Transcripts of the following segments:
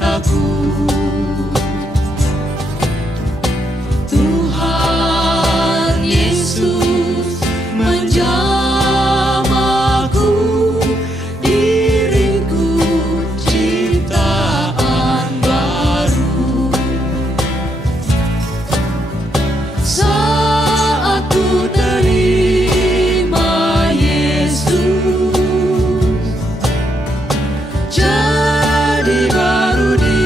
aku. Tuhan Yesus menjamahku, diriku ciptaan baru. Saat ku terima Yesus, jadi baru di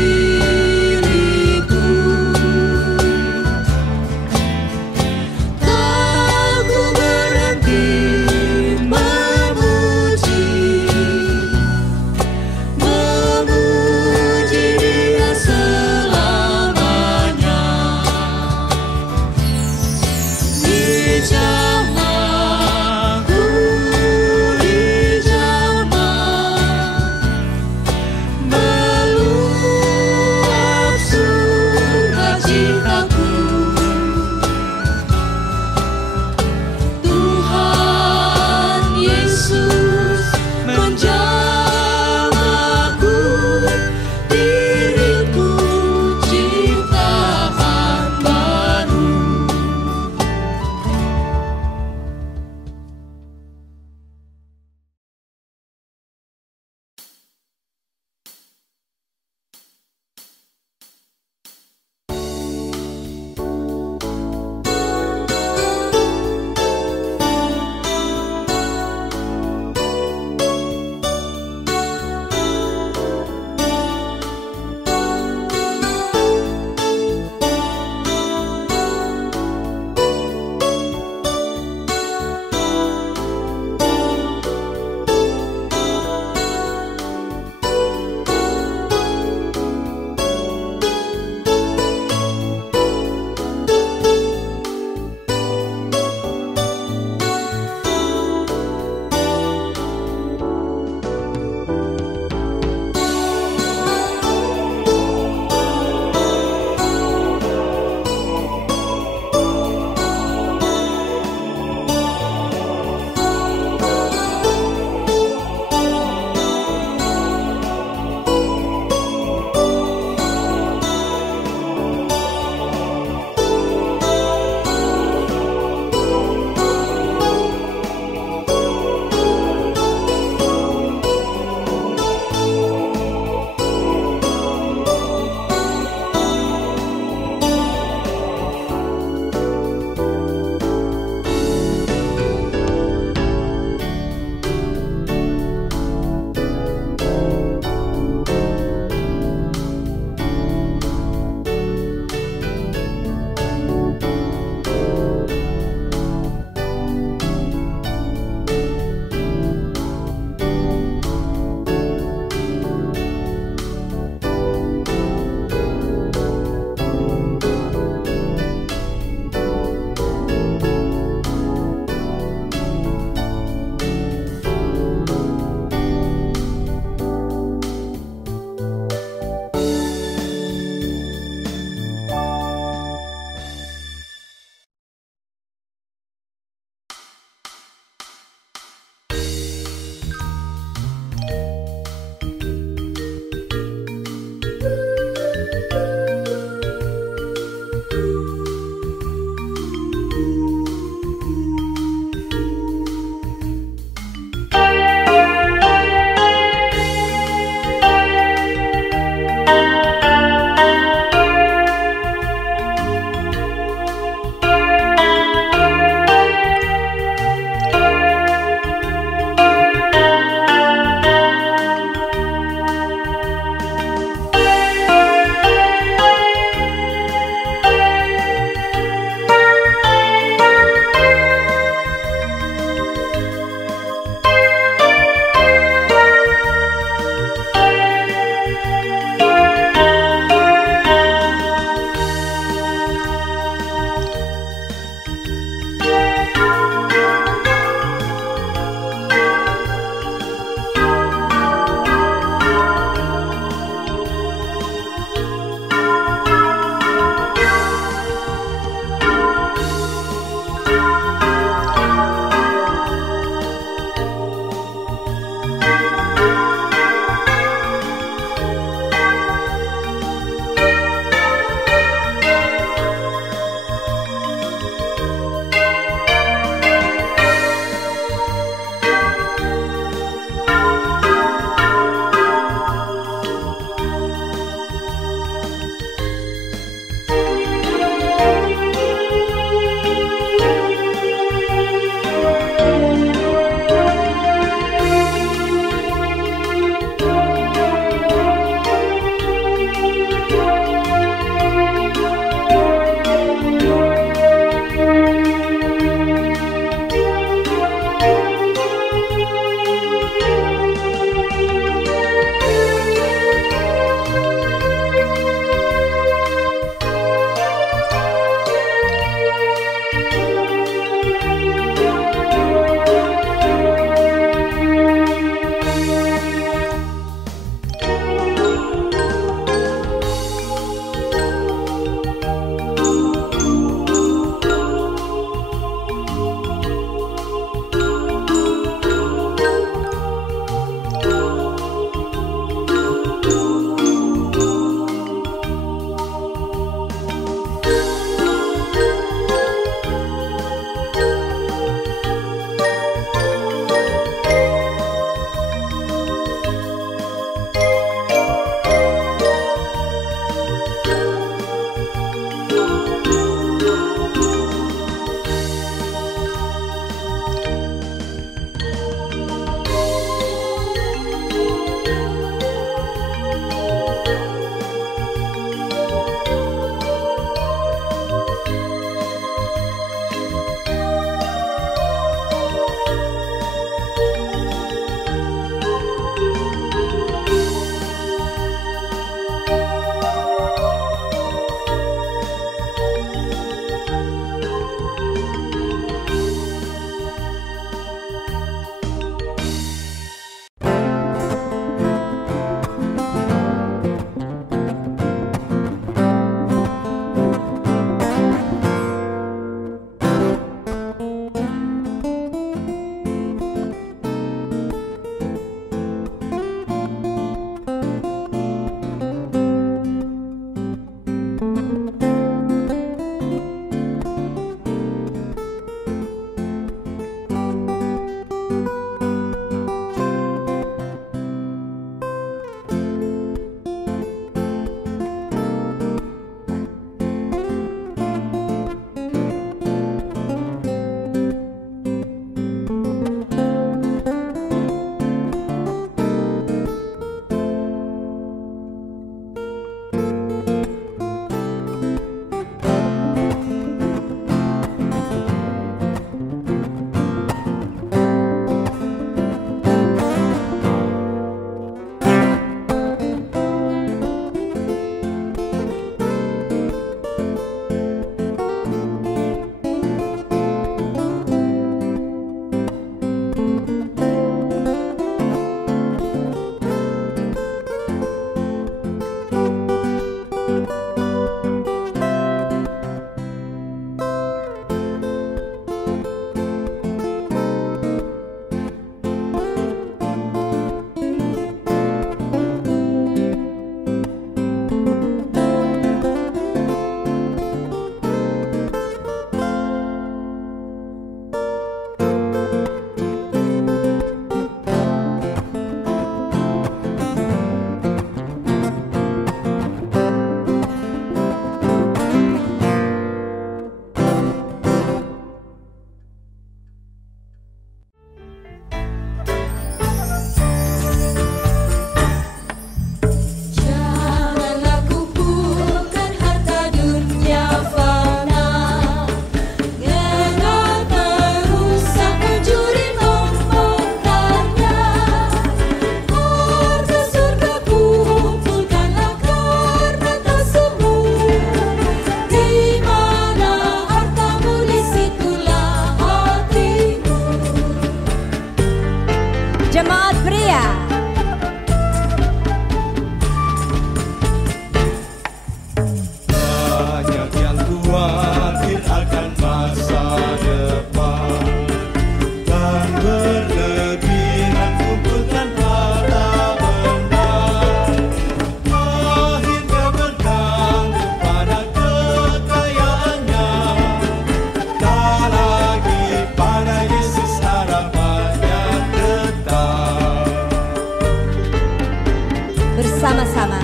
bersama-sama.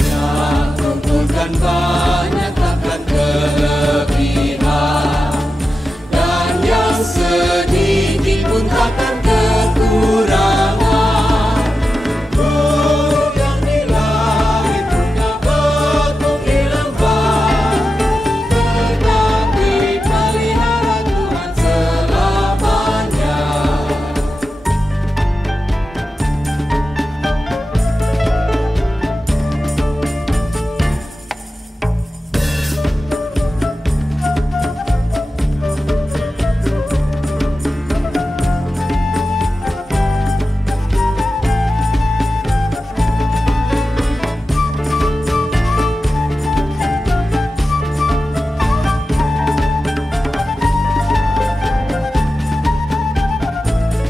Yang kumpulkan banyak takkan kelebihan, dan yang sedikit pun takkan kekurangan. Burung yang di langit pun dapat menghilang ban, tetapi pelihara Tuhan selamanya.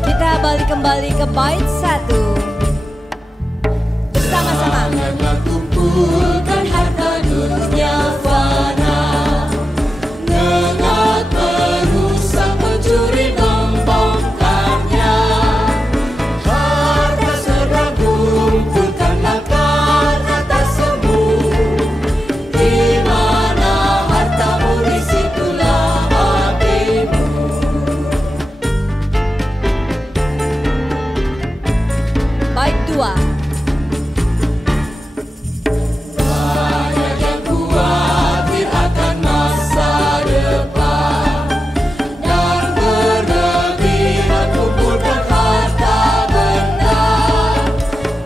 Kita balik kembali ke bait 1 bersama-sama. Janganlah kumpulkan harta dunia fana, nengat merusak, pencuri membongkarnya. Harta sedang kumpulkanlah karena tak semu. Di mana hartamu, di situlah hatimu. Bait 2. Banyak yang khawatir akan masa depan, dan berlebihan kumpulkan harta benda.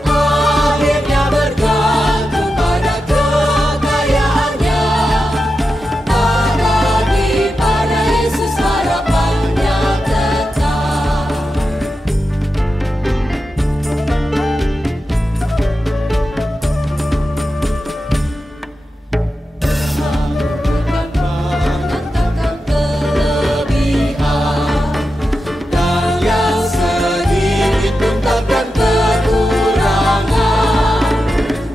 Akhirnya bergantung pada kekayaannya, tak lagi pada Yesus harapannya tetap. Takkan kelebihan, dan yang sedikit pun takkan kekurangan.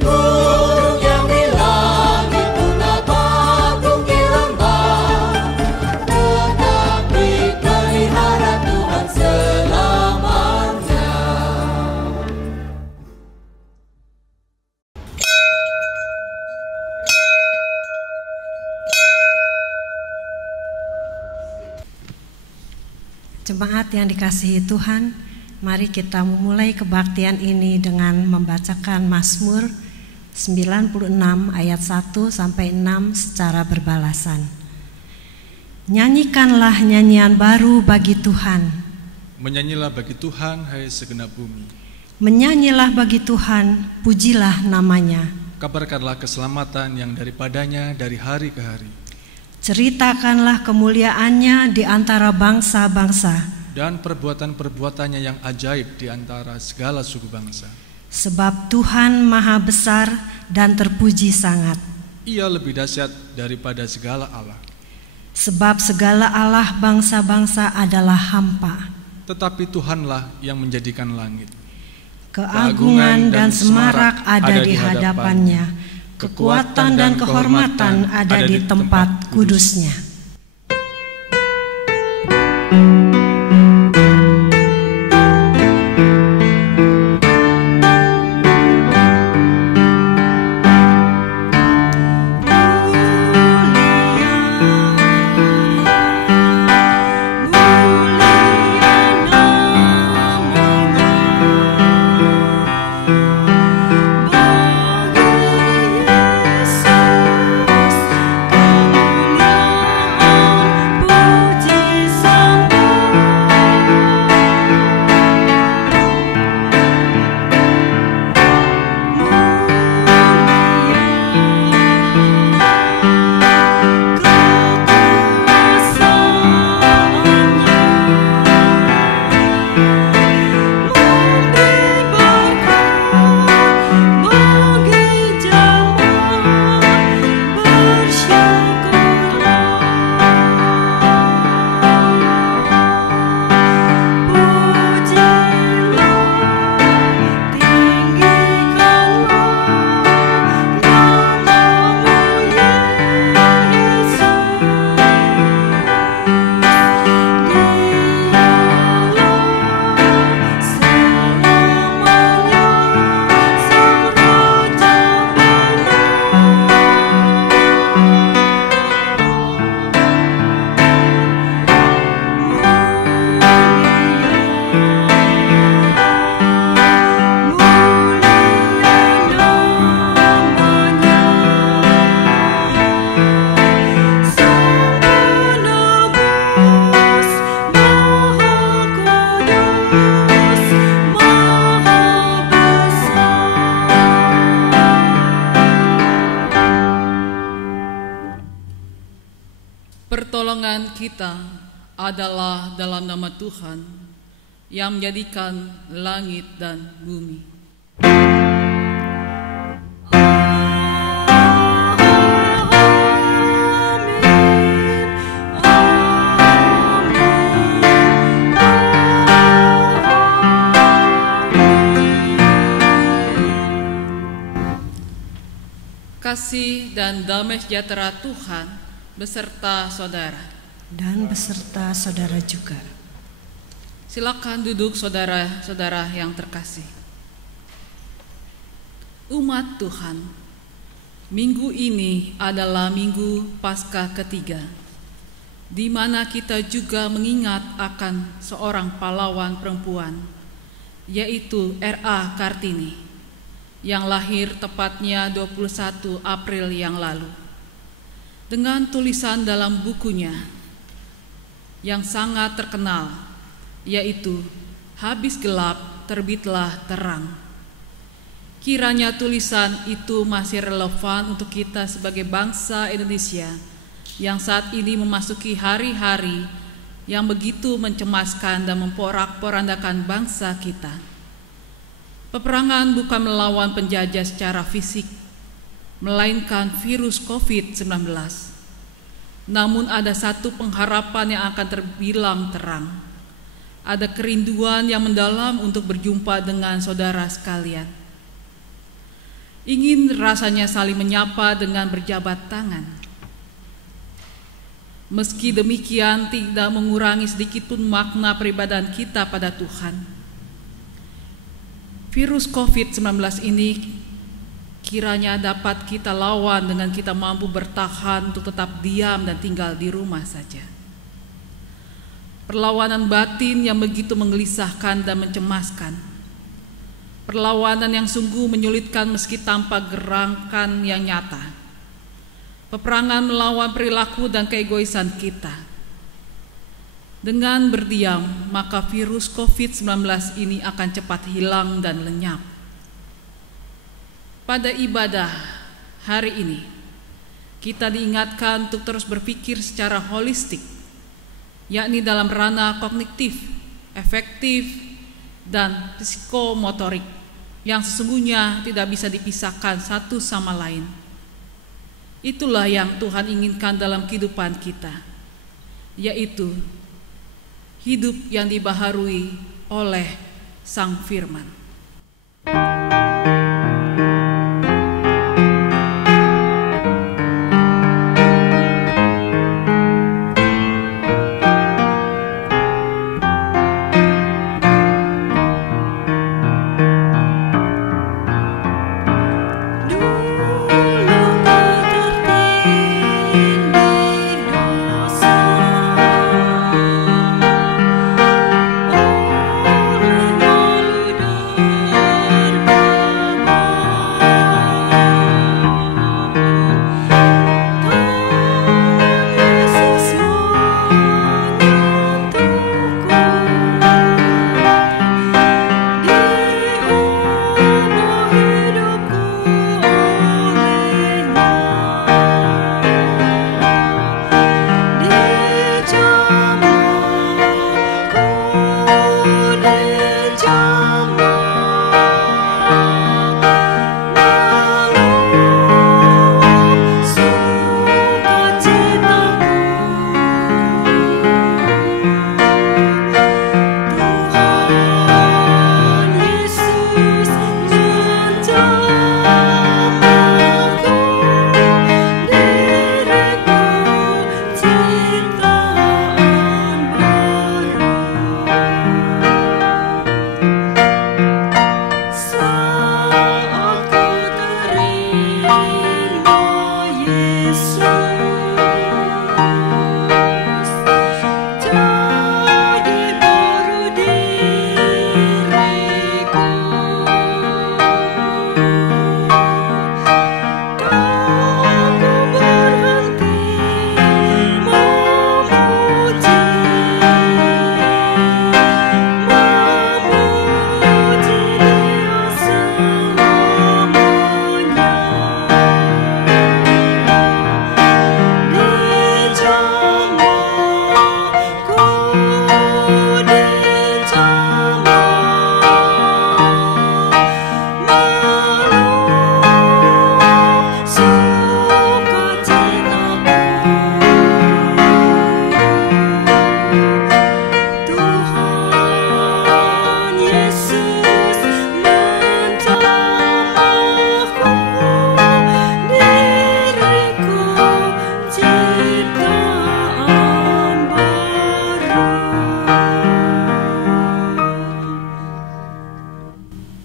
Burung yang di langit pun dapat menghilang ban, tetapi pelihara Tuhan selamanya. Jemaat yang dikasihi Tuhan, mari kita memulai kebaktian ini dengan membacakan Mazmur 96 ayat 1 sampai 6 secara berbalasan. Nyanyikanlah nyanyian baru bagi Tuhan. Menyanyilah bagi Tuhan, hai segenap bumi. Menyanyilah bagi Tuhan, pujilah namanya. Kabarkanlah keselamatan yang daripadanya dari hari ke hari. Ceritakanlah kemuliaannya di antara bangsa-bangsa. Dan perbuatan-perbuatannya yang ajaib di antara segala suku bangsa. Sebab Tuhan maha besar dan terpuji sangat. Ia lebih dahsyat daripada segala Allah. Sebab segala Allah bangsa-bangsa adalah hampa. Tetapi Tuhanlah yang menjadikan langit. Keagungan dan semarak ada di hadapannya. Kekuatan dan kehormatan ada di tempat kudusnya. Yesus, kemuliaan kita adalah dalam nama Tuhan yang menjadikan langit dan bumi. Kasih dan damai sejahtera Tuhan beserta saudara. Dan beserta saudara juga. Silakan duduk saudara-saudara yang terkasih. Umat Tuhan, minggu ini adalah minggu Paskah ketiga, di mana kita juga mengingat akan seorang pahlawan perempuan, yaitu R.A. Kartini, yang lahir tepatnya 21 April yang lalu. Dengan tulisan dalam bukunya yang sangat terkenal, yaitu Habis Gelap Terbitlah Terang. Kiranya tulisan itu masih relevan untuk kita sebagai bangsa Indonesia yang saat ini memasuki hari-hari yang begitu mencemaskan dan memporak-porandakan bangsa kita. Peperangan bukan melawan penjajah secara fisik, melainkan virus COVID-19. Namun ada satu pengharapan yang akan terbilang terang. Ada kerinduan yang mendalam untuk berjumpa dengan saudara sekalian. Ingin rasanya saling menyapa dengan berjabat tangan. Meski demikian tidak mengurangi sedikitpun makna peribadahan kita pada Tuhan. Virus COVID-19 ini kiranya dapat kita lawan dengan kita mampu bertahan untuk tetap diam dan tinggal di rumah saja. Perlawanan batin yang begitu menggelisahkan dan mencemaskan. Perlawanan yang sungguh menyulitkan meski tanpa gerakan yang nyata. Peperangan melawan perilaku dan keegoisan kita. Dengan berdiam, maka virus COVID-19 ini akan cepat hilang dan lenyap. Pada ibadah hari ini, kita diingatkan untuk terus berpikir secara holistik, yakni dalam ranah kognitif, efektif, dan psikomotorik, yang sesungguhnya tidak bisa dipisahkan satu sama lain. Itulah yang Tuhan inginkan dalam kehidupan kita, yaitu hidup yang dibaharui oleh Sang Firman.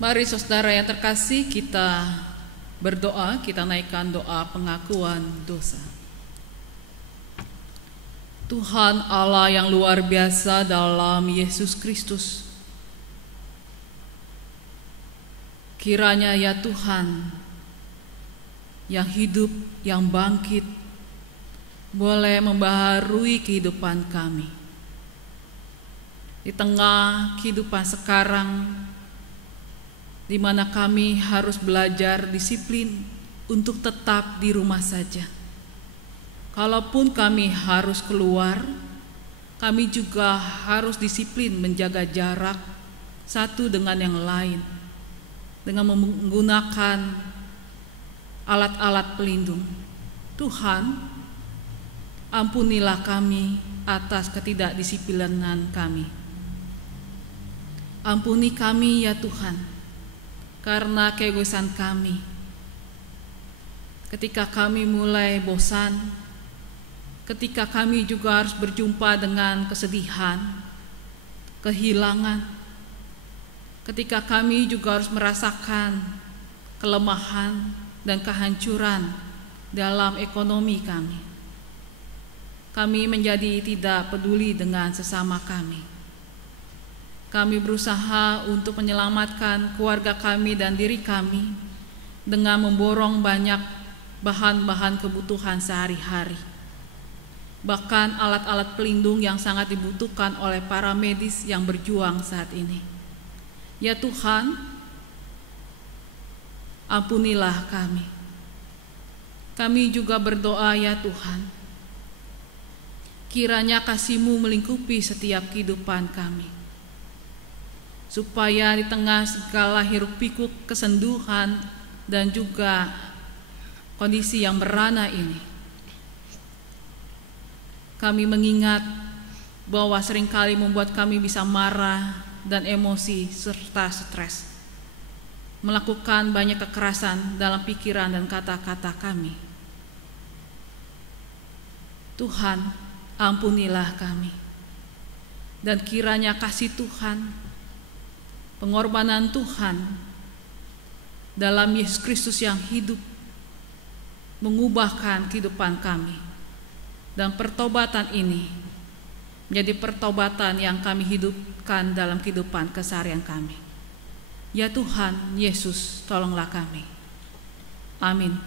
Mari saudara yang terkasih, kita berdoa, kita naikkan doa pengakuan dosa. Tuhan Allah yang luar biasa dalam Yesus Kristus, kiranya ya Tuhan yang hidup, yang bangkit, boleh membaharui kehidupan kami. Di tengah kehidupan sekarang, di mana kami harus belajar disiplin untuk tetap di rumah saja. Kalaupun kami harus keluar, kami juga harus disiplin menjaga jarak satu dengan yang lain, dengan menggunakan alat-alat pelindung. Tuhan, ampunilah kami atas ketidakdisiplinan kami. Ampuni kami ya Tuhan, karena keegoisan kami. Ketika kami mulai bosan, ketika kami juga harus berjumpa dengan kesedihan, kehilangan, ketika kami juga harus merasakan kelemahan dan kehancuran dalam ekonomi kami, kami menjadi tidak peduli dengan sesama kami. Kami berusaha untuk menyelamatkan keluarga kami dan diri kami dengan memborong banyak bahan-bahan kebutuhan sehari-hari. Bahkan alat-alat pelindung yang sangat dibutuhkan oleh para medis yang berjuang saat ini. Ya Tuhan, ampunilah kami. Kami juga berdoa ya Tuhan, kiranya kasih-Mu melingkupi setiap kehidupan kami, supaya di tengah segala hiruk-pikuk kesenduhan dan juga kondisi yang merana ini, kami mengingat bahwa seringkali membuat kami bisa marah dan emosi serta stres, melakukan banyak kekerasan dalam pikiran dan kata-kata kami. Tuhan, ampunilah kami, dan kiranya kasih Tuhan, pengorbanan Tuhan dalam Yesus Kristus yang hidup mengubahkan kehidupan kami, dan pertobatan ini menjadi pertobatan yang kami hidupkan dalam kehidupan keseharian kami. Ya Tuhan Yesus, tolonglah kami. Amin.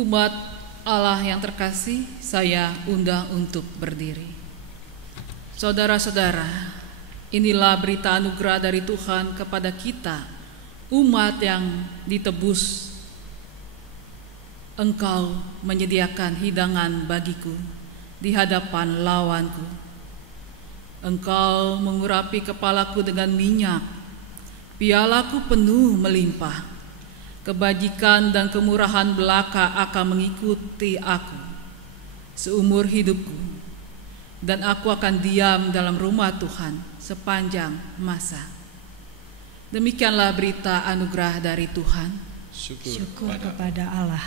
Umat Allah yang terkasih, saya undang untuk berdiri. Saudara-saudara, inilah berita anugerah dari Tuhan kepada kita, umat yang ditebus. Engkau menyediakan hidangan bagiku di hadapan lawanku. Engkau mengurapi kepalaku dengan minyak, pialaku penuh melimpah. Kebajikan dan kemurahan belaka akan mengikuti aku seumur hidupku, dan aku akan diam dalam rumah Tuhan sepanjang masa. Demikianlah berita anugerah dari Tuhan. Syukur kepada Allah.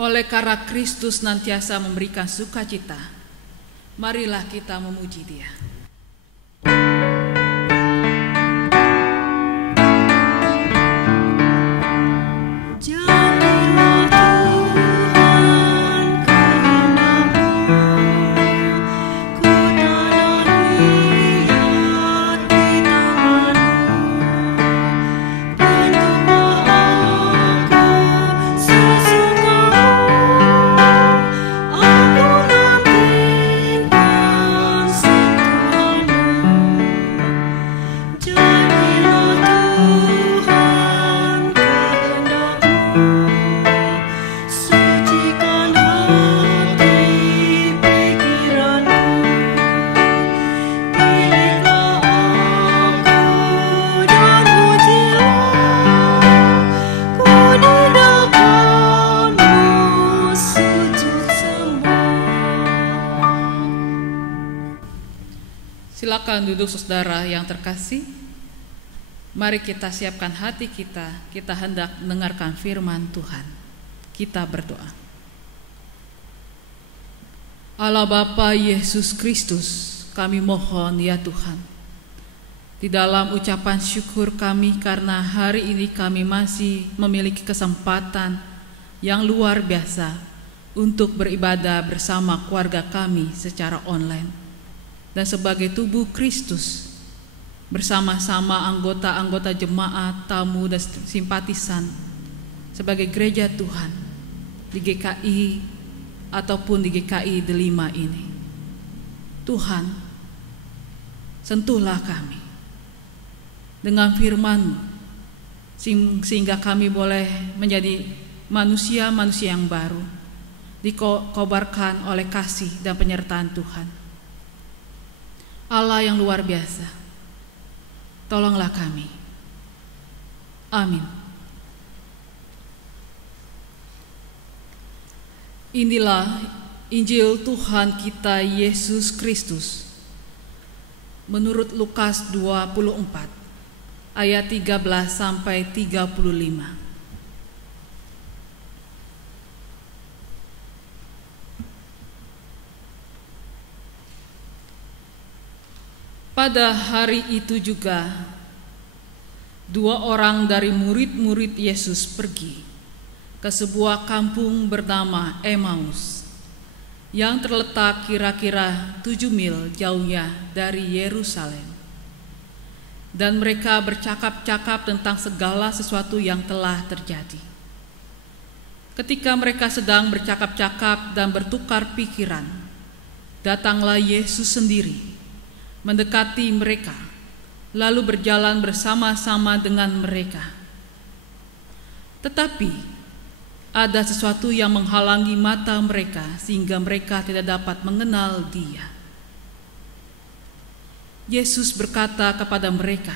Oleh karena Kristus senantiasa memberikan sukacita, marilah kita memuji Dia. Silakan duduk saudara yang terkasih. Mari kita siapkan hati kita hendak mendengarkan firman Tuhan. Kita berdoa. Allah Bapa Yesus Kristus, kami mohon ya Tuhan, di dalam ucapan syukur kami karena hari ini kami masih memiliki kesempatan yang luar biasa untuk beribadah bersama keluarga kami secara online. Dan sebagai tubuh Kristus, bersama-sama anggota-anggota jemaat, tamu dan simpatisan sebagai gereja Tuhan di GKI ataupun di GKI Delima ini. Tuhan, sentuhlah kami dengan firman-Mu sehingga kami boleh menjadi manusia-manusia yang baru, dikobarkan oleh kasih dan penyertaan Tuhan. Allah yang luar biasa, tolonglah kami. Amin. Inilah Injil Tuhan kita Yesus Kristus menurut Lukas 24 ayat 13 sampai 35. Pada hari itu juga, 2 orang dari murid-murid Yesus pergi ke sebuah kampung bernama Emmaus yang terletak kira-kira 7 mil jauhnya dari Yerusalem. Dan mereka bercakap-cakap tentang segala sesuatu yang telah terjadi. Ketika mereka sedang bercakap-cakap dan bertukar pikiran, datanglah Yesus sendiri mendekati mereka, lalu berjalan bersama-sama dengan mereka. Tetapi ada sesuatu yang menghalangi mata mereka sehingga mereka tidak dapat mengenal Dia. Yesus berkata kepada mereka,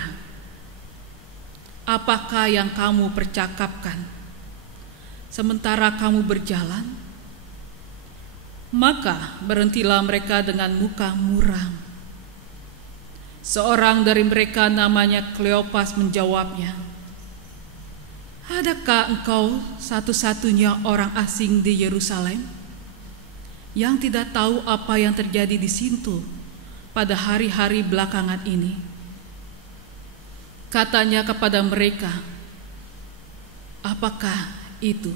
"Apakah yang kamu percakapkan sementara kamu berjalan?" Maka berhentilah mereka dengan muka muram. Seorang dari mereka namanya Kleopas menjawabnya, "Adakah engkau satu-satunya orang asing di Yerusalem yang tidak tahu apa yang terjadi di situ pada hari-hari belakangan ini?" Katanya kepada mereka, "Apakah itu?"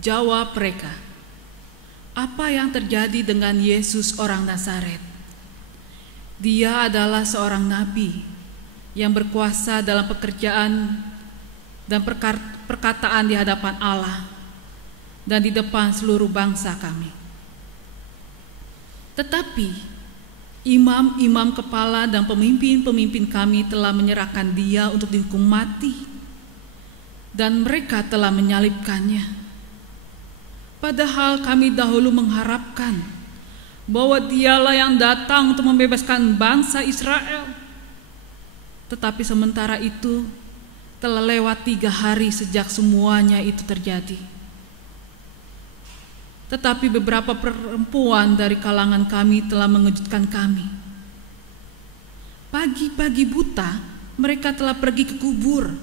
Jawab mereka, "Apa yang terjadi dengan Yesus orang Nazaret? Dia adalah seorang nabi yang berkuasa dalam pekerjaan dan perkataan di hadapan Allah dan di depan seluruh bangsa kami. Tetapi imam-imam kepala dan pemimpin-pemimpin kami telah menyerahkan Dia untuk dihukum mati, dan mereka telah menyalibkannya. Padahal kami dahulu mengharapkan bahwa Dialah yang datang untuk membebaskan bangsa Israel. Tetapi sementara itu telah lewat 3 hari sejak semuanya itu terjadi. Tetapi beberapa perempuan dari kalangan kami telah mengejutkan kami. Pagi-pagi buta mereka telah pergi ke kubur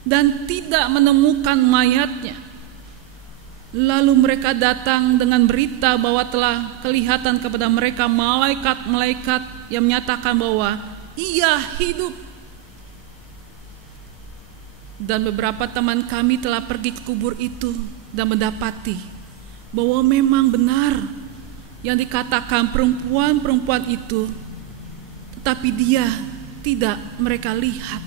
dan tidak menemukan mayatnya. Lalu mereka datang dengan berita bahwa telah kelihatan kepada mereka malaikat-malaikat yang menyatakan bahwa ia hidup. Dan beberapa teman kami telah pergi ke kubur itu dan mendapati bahwa memang benar yang dikatakan perempuan-perempuan itu, tetapi dia tidak mereka lihat.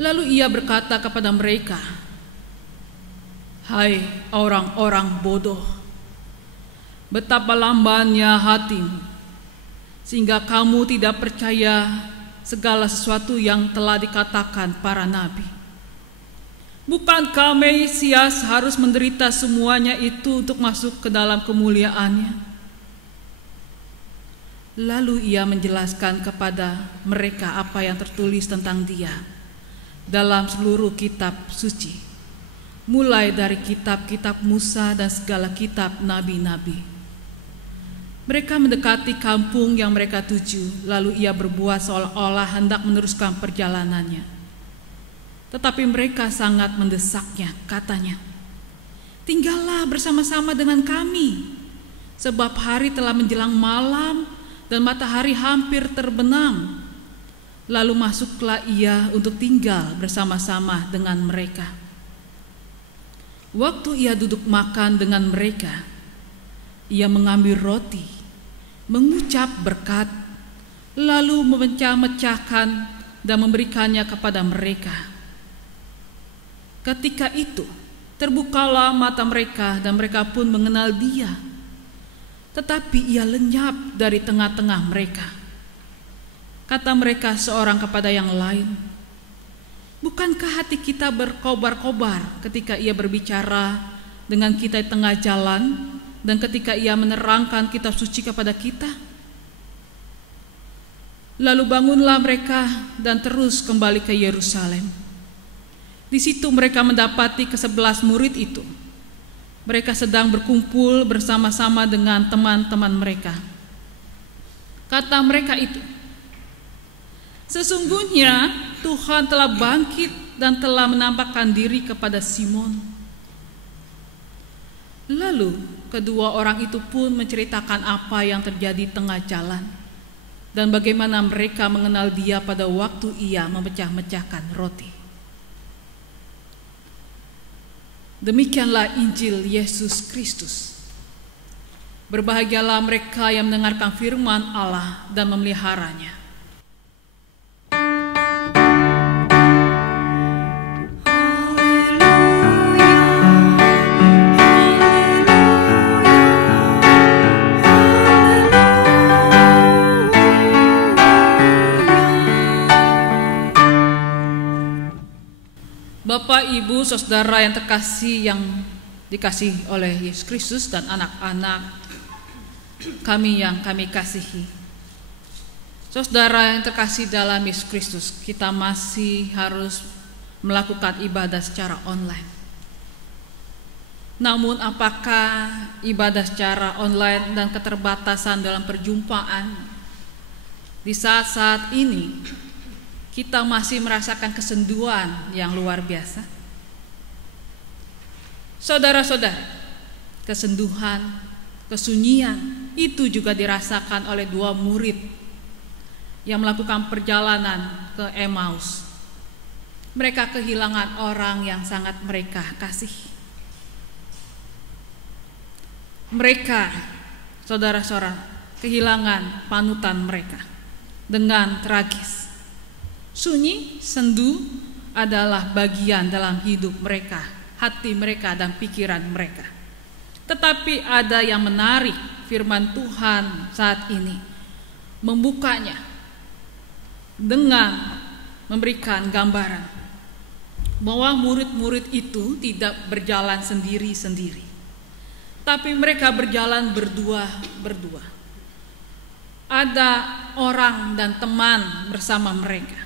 Lalu ia berkata kepada mereka, "Hai orang-orang bodoh, betapa lambannya hatimu, sehingga kamu tidak percaya segala sesuatu yang telah dikatakan para nabi. Bukankah Mesias harus menderita semuanya itu untuk masuk ke dalam kemuliaannya?" Lalu ia menjelaskan kepada mereka apa yang tertulis tentang dia dalam seluruh kitab suci, mulai dari kitab-kitab Musa dan segala kitab nabi-nabi. Mereka mendekati kampung yang mereka tuju, lalu ia berbuat seolah-olah hendak meneruskan perjalanannya. Tetapi mereka sangat mendesaknya, katanya, "Tinggallah bersama-sama dengan kami, sebab hari telah menjelang malam dan matahari hampir terbenam." Lalu masuklah ia untuk tinggal bersama-sama dengan mereka. Waktu ia duduk makan dengan mereka, ia mengambil roti, mengucap berkat, lalu memecah-mecahkan dan memberikannya kepada mereka. Ketika itu terbukalah mata mereka dan mereka pun mengenal dia. Tetapi ia lenyap dari tengah-tengah mereka. Kata mereka seorang kepada yang lain, "Bukankah hati kita berkobar-kobar ketika ia berbicara dengan kita di tengah jalan dan ketika ia menerangkan kitab suci kepada kita?" Lalu bangunlah mereka dan terus kembali ke Yerusalem. Di situ mereka mendapati ke-11 murid itu. Mereka sedang berkumpul bersama-sama dengan teman-teman mereka. Kata mereka itu, "Sesungguhnya Tuhan telah bangkit dan telah menampakkan diri kepada Simon." Lalu kedua orang itu pun menceritakan apa yang terjadi tengah jalan dan bagaimana mereka mengenal dia pada waktu ia memecah-mecahkan roti. Demikianlah Injil Yesus Kristus. Berbahagialah mereka yang mendengarkan firman Allah dan memeliharanya. Bapak, Ibu, Saudara yang terkasih, yang dikasihi oleh Yesus Kristus, dan anak-anak kami yang kami kasihi. Saudara yang terkasih dalam Yesus Kristus, kita masih harus melakukan ibadah secara online. Namun apakah ibadah secara online dan keterbatasan dalam perjumpaan di saat-saat ini kita masih merasakan kesenduan yang luar biasa? Saudara-saudara, kesenduhan, kesunyian itu juga dirasakan oleh 2 murid yang melakukan perjalanan ke Emmaus. Mereka kehilangan orang yang sangat mereka kasih. Mereka, saudara-saudara, kehilangan panutan mereka dengan tragis. Sunyi, sendu adalah bagian dalam hidup mereka, hati mereka dan pikiran mereka. Tetapi ada yang menarik, firman Tuhan saat ini membukanya dengan memberikan gambaran bahwa murid-murid itu tidak berjalan sendiri-sendiri, tetapi mereka berjalan berdua-berdua. Ada orang dan teman bersama mereka.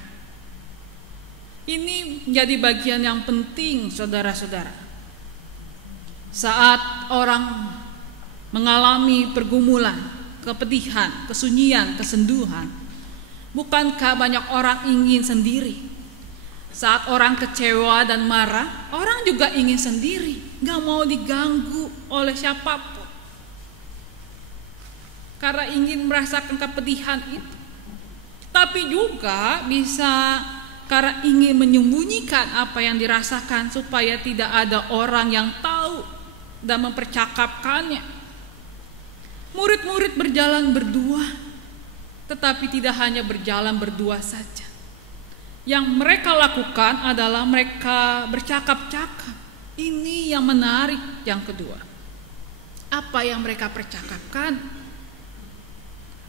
Ini menjadi bagian yang penting, saudara-saudara. Saat orang mengalami pergumulan, kepedihan, kesunyian, kesenduhan, bukankah banyak orang ingin sendiri? Saat orang kecewa dan marah, orang juga ingin sendiri, gak mau diganggu oleh siapapun, karena ingin merasakan kepedihan itu. Tapi juga bisa karena ingin menyembunyikan apa yang dirasakan supaya tidak ada orang yang tahu dan mempercakapkannya. Murid-murid berjalan berdua, tetapi tidak hanya berjalan berdua saja. Yang mereka lakukan adalah mereka bercakap-cakap. Ini yang menarik yang kedua. Apa yang mereka percakapkan?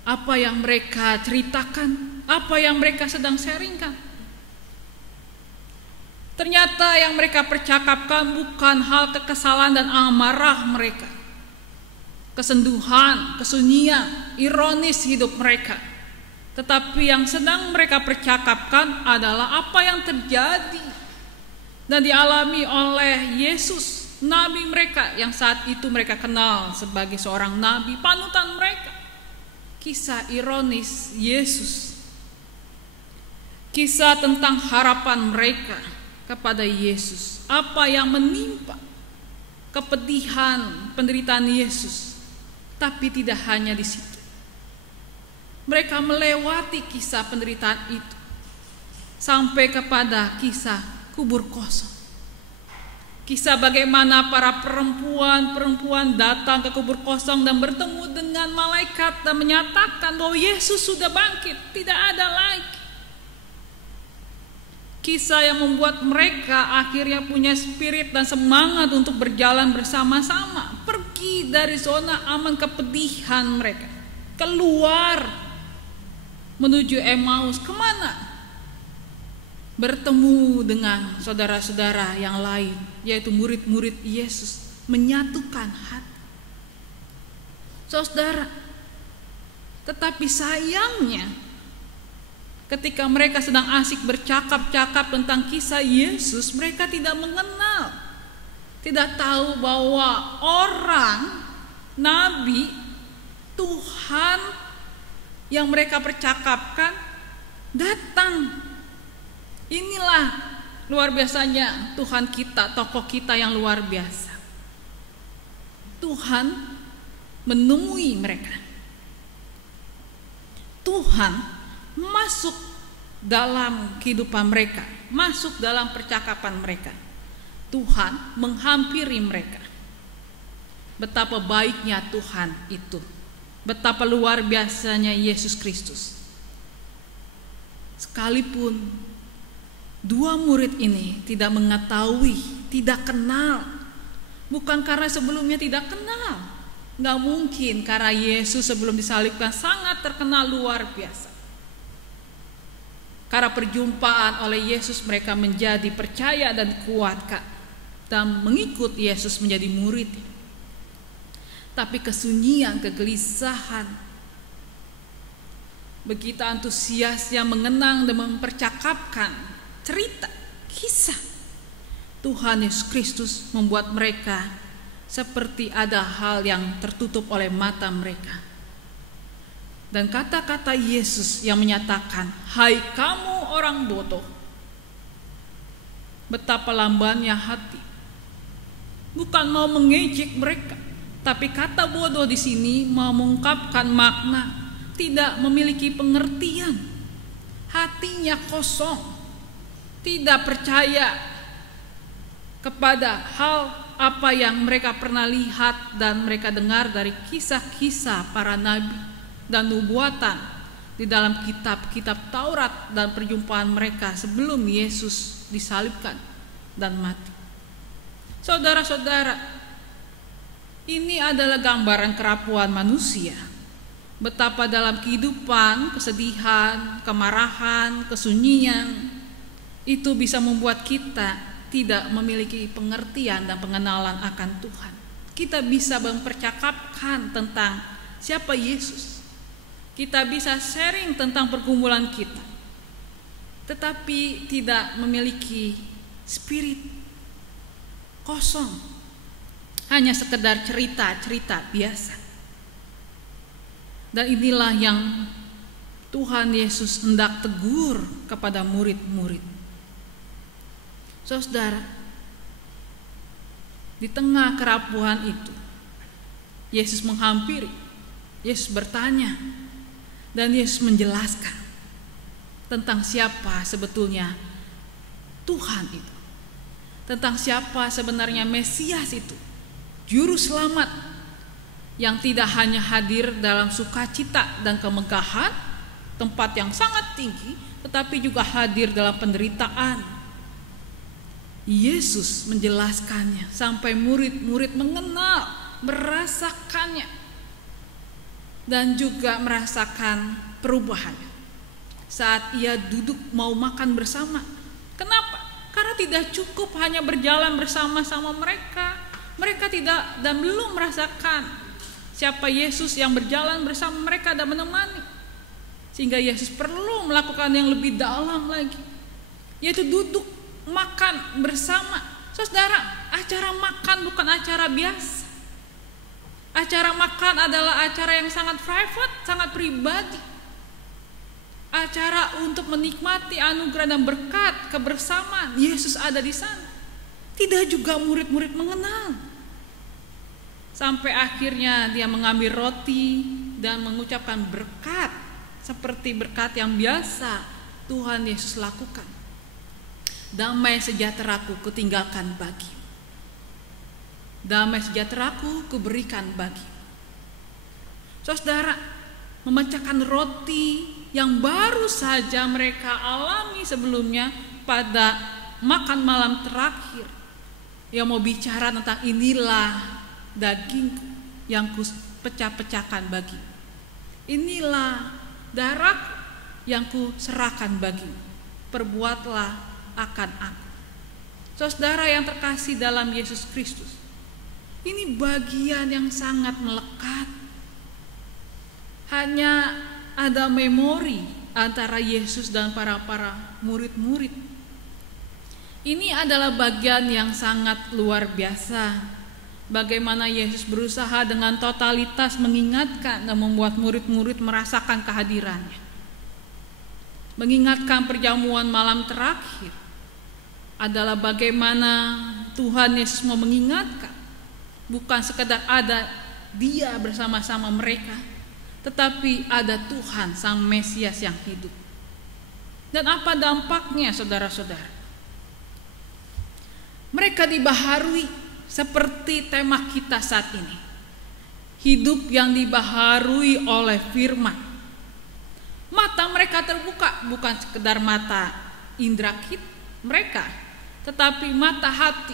Apa yang mereka ceritakan? Apa yang mereka sedang sharingkan? Ternyata yang mereka percakapkan bukan hal kekesalan dan amarah mereka, kesenduhan, kesunyian, ironis hidup mereka. Tetapi yang sedang mereka percakapkan adalah apa yang terjadi dan dialami oleh Yesus, nabi mereka yang saat itu mereka kenal sebagai seorang nabi, panutan mereka. Kisah ironis Yesus, kisah tentang harapan mereka kepada Yesus, apa yang menimpa, kepedihan, penderitaan Yesus. Tapi tidak hanya di situ. Mereka melewati kisah penderitaan itu sampai kepada kisah kubur kosong. Kisah bagaimana para perempuan datang ke kubur kosong dan bertemu dengan malaikat dan menyatakan bahwa Yesus sudah bangkit, tidak ada lagi. Kisah yang membuat mereka akhirnya punya spirit dan semangat untuk berjalan bersama-sama, pergi dari zona aman kepedihan mereka, keluar menuju Emmaus. Kemana? Bertemu dengan saudara-saudara yang lain, yaitu murid-murid Yesus, menyatukan hati. Saudara, tetapi sayangnya ketika mereka sedang asik bercakap-cakap tentang kisah Yesus, mereka tidak mengenal, tidak tahu bahwa orang, nabi, Tuhan yang mereka percakapkan datang. Inilah luar biasanya Tuhan kita, tokoh kita yang luar biasa. Tuhan menemui mereka. Tuhan masuk dalam kehidupan mereka, masuk dalam percakapan mereka. Tuhan menghampiri mereka. Betapa baiknya Tuhan itu. Betapa luar biasanya Yesus Kristus. Sekalipun dua murid ini tidak mengetahui, tidak kenal, bukan karena sebelumnya tidak kenal. Nggak mungkin, karena Yesus sebelum disalibkan sangat terkenal luar biasa. Karena perjumpaan oleh Yesus mereka menjadi percaya dan kuat dan mengikut Yesus menjadi murid. Tapi kesunyian, kegelisahan, begitu antusiasnya mengenang dan mempercakapkan cerita, kisah Tuhan Yesus Kristus membuat mereka seperti ada hal yang tertutup oleh mata mereka. Dan kata-kata Yesus yang menyatakan, "Hai kamu orang bodoh." Betapa lambannya hati. Bukan mau mengejek mereka, tapi kata bodoh di sini mau mengungkapkan makna tidak memiliki pengertian. Hatinya kosong, tidak percaya kepada hal apa yang mereka pernah lihat dan mereka dengar dari kisah-kisah para nabi dan nubuatan di dalam kitab-kitab Taurat dan perjumpaan mereka sebelum Yesus disalibkan dan mati. Saudara-saudara, ini adalah gambaran kerapuan manusia. Betapa dalam kehidupan, kesedihan, kemarahan, kesunyian, itu bisa membuat kita tidak memiliki pengertian dan pengenalan akan Tuhan. kita bisa mempercakapkan tentang siapa Yesus. Kita bisa sharing tentang pergumulan kita, tetapi tidak memiliki spirit, kosong, hanya sekedar cerita-cerita biasa. Dan inilah yang Tuhan Yesus hendak tegur kepada murid-murid. Saudara, di tengah kerapuhan itu, Yesus menghampiri, Yesus bertanya, dan Yesus menjelaskan tentang siapa sebetulnya Tuhan itu, tentang siapa sebenarnya Mesias itu, Juru Selamat yang tidak hanya hadir dalam sukacita dan kemegahan, tempat yang sangat tinggi, tetapi juga hadir dalam penderitaan. Yesus menjelaskannya sampai murid-murid mengenal, merasakannya, dan juga merasakan perubahannya saat ia duduk mau makan bersama. Kenapa? Karena tidak cukup hanya berjalan bersama-sama mereka. Mereka tidak dan belum merasakan siapa Yesus yang berjalan bersama mereka dan menemani. Sehingga Yesus perlu melakukan yang lebih dalam lagi, yaitu duduk makan bersama. Saudara, acara makan bukan acara biasa. Acara makan adalah acara yang sangat private, sangat pribadi. Acara untuk menikmati anugerah dan berkat kebersamaan. Yesus ada di sana. Tidak juga murid-murid mengenal. Sampai akhirnya dia mengambil roti dan mengucapkan berkat, seperti berkat yang biasa Tuhan Yesus lakukan. Damai sejahteraku kutinggalkan bagimu. Damai sejahteraku kuberikan bagi. Saudara, memecahkan roti yang baru saja mereka alami sebelumnya pada makan malam terakhir, yang mau bicara tentang inilah dagingku yang kupecah-pecahkan bagi. Inilah darahku yang kuserahkan bagi. Perbuatlah akan aku. Saudara yang terkasih dalam Yesus Kristus, ini bagian yang sangat melekat. Hanya ada memori antara Yesus dan para murid-murid. Ini adalah bagian yang sangat luar biasa. Bagaimana Yesus berusaha dengan totalitas mengingatkan dan membuat murid-murid merasakan kehadirannya. Mengingatkan perjamuan malam terakhir adalah bagaimana Tuhan Yesus mau mengingatkan, bukan sekedar ada dia bersama-sama mereka, tetapi ada Tuhan Sang Mesias yang hidup. Dan apa dampaknya, saudara-saudara? Mereka dibaharui seperti tema kita saat ini. Hidup yang dibaharui oleh firman. Mata mereka terbuka, bukan sekedar mata indera mereka, tetapi mata hati,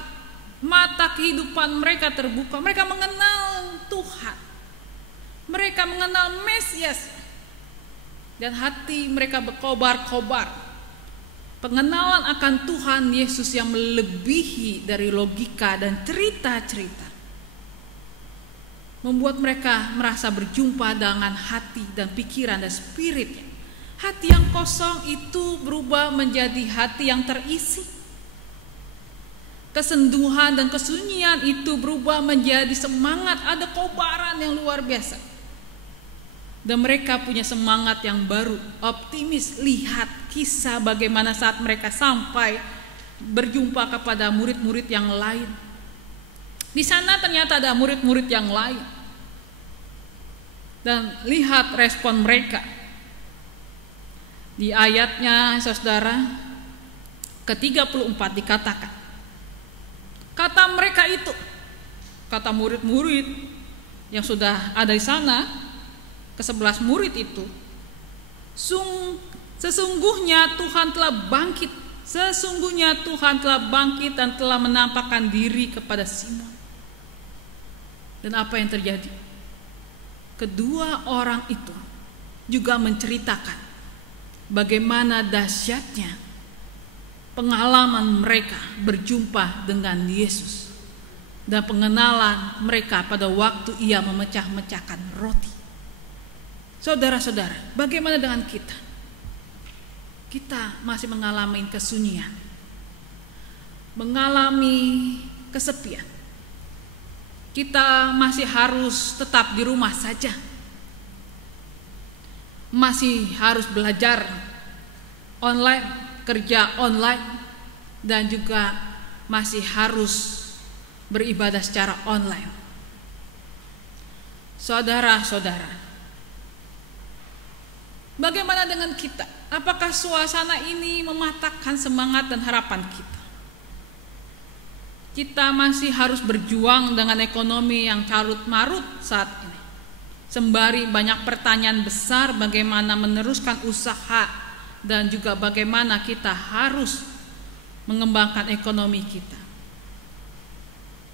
mata kehidupan mereka terbuka. Mereka mengenal Tuhan, mereka mengenal Mesias, dan hati mereka berkobar-kobar. Pengenalan akan Tuhan Yesus yang melebihi dari logika dan cerita-cerita membuat mereka merasa berjumpa dengan hati dan pikiran dan spiritnya. Hati yang kosong itu berubah menjadi hati yang terisi. Kesenduhan dan kesunyian itu berubah menjadi semangat, ada kobaran yang luar biasa. Dan mereka punya semangat yang baru, optimis. Lihat kisah bagaimana saat mereka sampai berjumpa kepada murid-murid yang lain. Di sana ternyata ada murid-murid yang lain. Dan lihat respon mereka. Di ayatnya, saudara, ke-34 dikatakan, kata mereka itu, kata murid-murid yang sudah ada di sana, ke-11 murid itu, sesungguhnya Tuhan telah bangkit. Sesungguhnya Tuhan telah bangkit dan telah menampakkan diri kepada Simon. Dan apa yang terjadi? Kedua orang itu juga menceritakan bagaimana dahsyatnya pengalaman mereka berjumpa dengan Yesus. dan pengenalan mereka pada waktu ia memecah-mecahkan roti. Saudara-saudara, bagaimana dengan kita? Kita masih mengalami kesunyian, mengalami kesepian. Kita masih harus tetap di rumah saja, masih harus belajar online, kerja online, dan juga masih harus beribadah secara online. Saudara-saudara, bagaimana dengan kita? Apakah suasana ini mematahkan semangat dan harapan kita? Kita masih harus berjuang dengan ekonomi yang carut-marut saat ini. Sembari banyak pertanyaan besar bagaimana meneruskan usaha dan juga bagaimana kita harus mengembangkan ekonomi kita.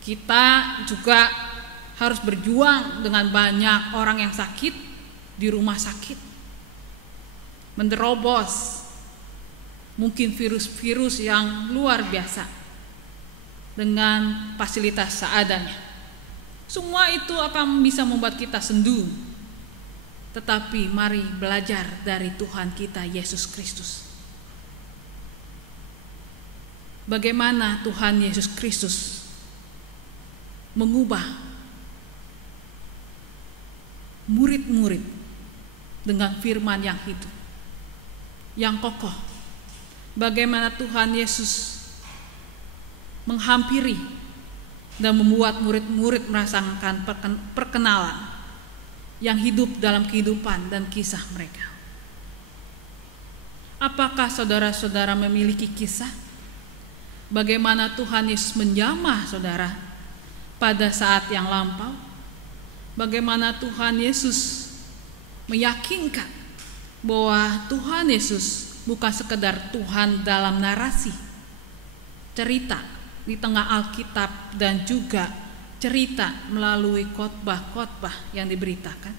Kita juga harus berjuang dengan banyak orang yang sakit di rumah sakit, menerobos mungkin virus-virus yang luar biasa dengan fasilitas seadanya. Semua itu akan bisa membuat kita sendu. Tetapi mari belajar dari Tuhan kita Yesus Kristus. Bagaimana Tuhan Yesus Kristus mengubah murid-murid dengan firman yang hidup, yang kokoh. Bagaimana Tuhan Yesus menghampiri dan membuat murid-murid merasakan perkenalan yang hidup dalam kehidupan dan kisah mereka. Apakah saudara-saudara memiliki kisah bagaimana Tuhan Yesus menjamah saudara pada saat yang lampau? Bagaimana Tuhan Yesus meyakinkan bahwa Tuhan Yesus bukan sekedar Tuhan dalam narasi, cerita di tengah Alkitab dan juga cerita melalui khotbah-khotbah yang diberitakan,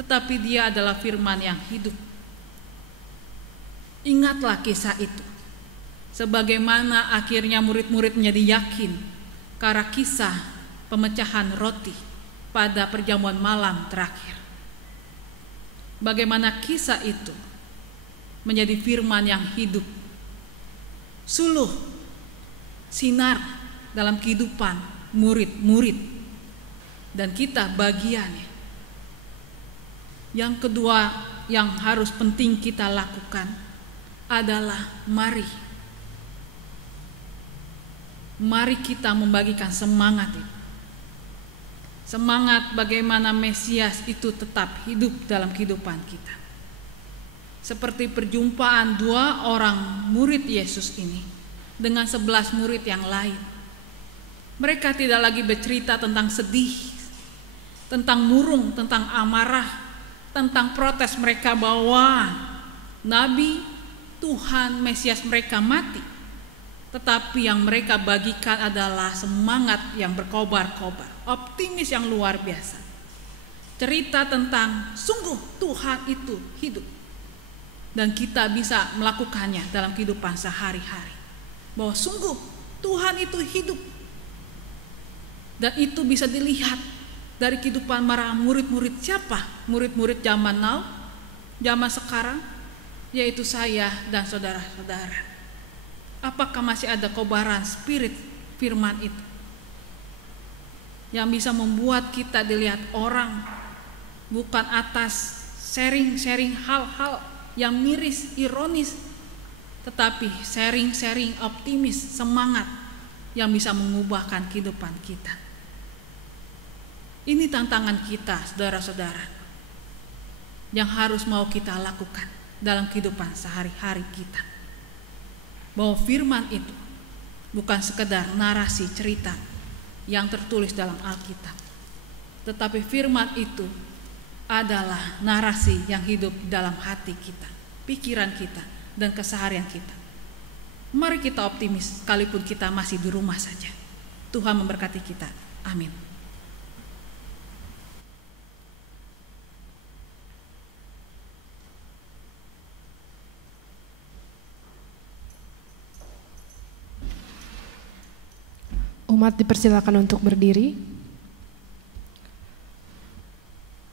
tetapi Dia adalah firman yang hidup. Ingatlah kisah itu, sebagaimana akhirnya murid-murid menjadi yakin karena kisah pemecahan roti pada perjamuan malam terakhir. Bagaimana kisah itu menjadi firman yang hidup, suluh sinar dalam kehidupan murid-murid dan kita bagiannya. Yang kedua yang harus penting kita lakukan adalah mari kita membagikan semangat itu. Semangat bagaimana Mesias itu tetap hidup dalam kehidupan kita. Seperti perjumpaan 2 orang murid Yesus ini dengan 11 murid yang lain. Mereka tidak lagi bercerita tentang sedih, tentang murung, tentang amarah, tentang protes mereka bahwa Nabi Tuhan Mesias mereka mati. Tetapi yang mereka bagikan adalah semangat yang berkobar-kobar, optimis yang luar biasa. Cerita tentang sungguh Tuhan itu hidup dan kita bisa melakukannya dalam kehidupan sehari-hari. Bahwa sungguh Tuhan itu hidup. Dan itu bisa dilihat dari kehidupan para murid-murid. Siapa? Murid-murid zaman now, zaman sekarang, yaitu saya dan saudara-saudara. Apakah masih ada kobaran spirit firman itu yang bisa membuat kita dilihat orang bukan atas sharing-sharing hal-hal yang miris, ironis, tetapi sharing-sharing optimis, semangat yang bisa mengubahkan kehidupan kita. Ini tantangan kita, saudara-saudara, yang harus mau kita lakukan dalam kehidupan sehari-hari kita. Bahwa firman itu bukan sekedar narasi cerita yang tertulis dalam Alkitab, tetapi firman itu adalah narasi yang hidup dalam hati kita, pikiran kita, dan keseharian kita. Mari kita optimis sekalipun kita masih di rumah saja. Tuhan memberkati kita. Amin. Umat dipersilakan untuk berdiri.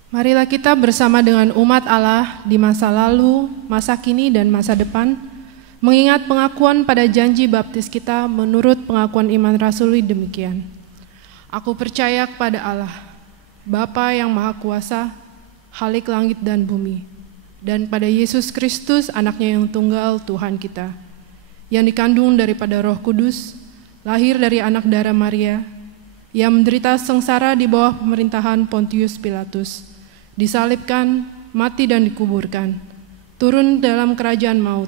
Marilah kita bersama dengan umat Allah di masa lalu, masa kini, dan masa depan, mengingat pengakuan pada janji baptis kita menurut pengakuan iman rasuli demikian. Aku percaya kepada Allah, Bapa yang Maha Kuasa, Khalik langit dan bumi, dan pada Yesus Kristus, anaknya yang tunggal, Tuhan kita, yang dikandung daripada Roh Kudus, lahir dari anak darah Maria, yang menderita sengsara di bawah pemerintahan Pontius Pilatus, disalibkan, mati dan dikuburkan, turun dalam kerajaan maut.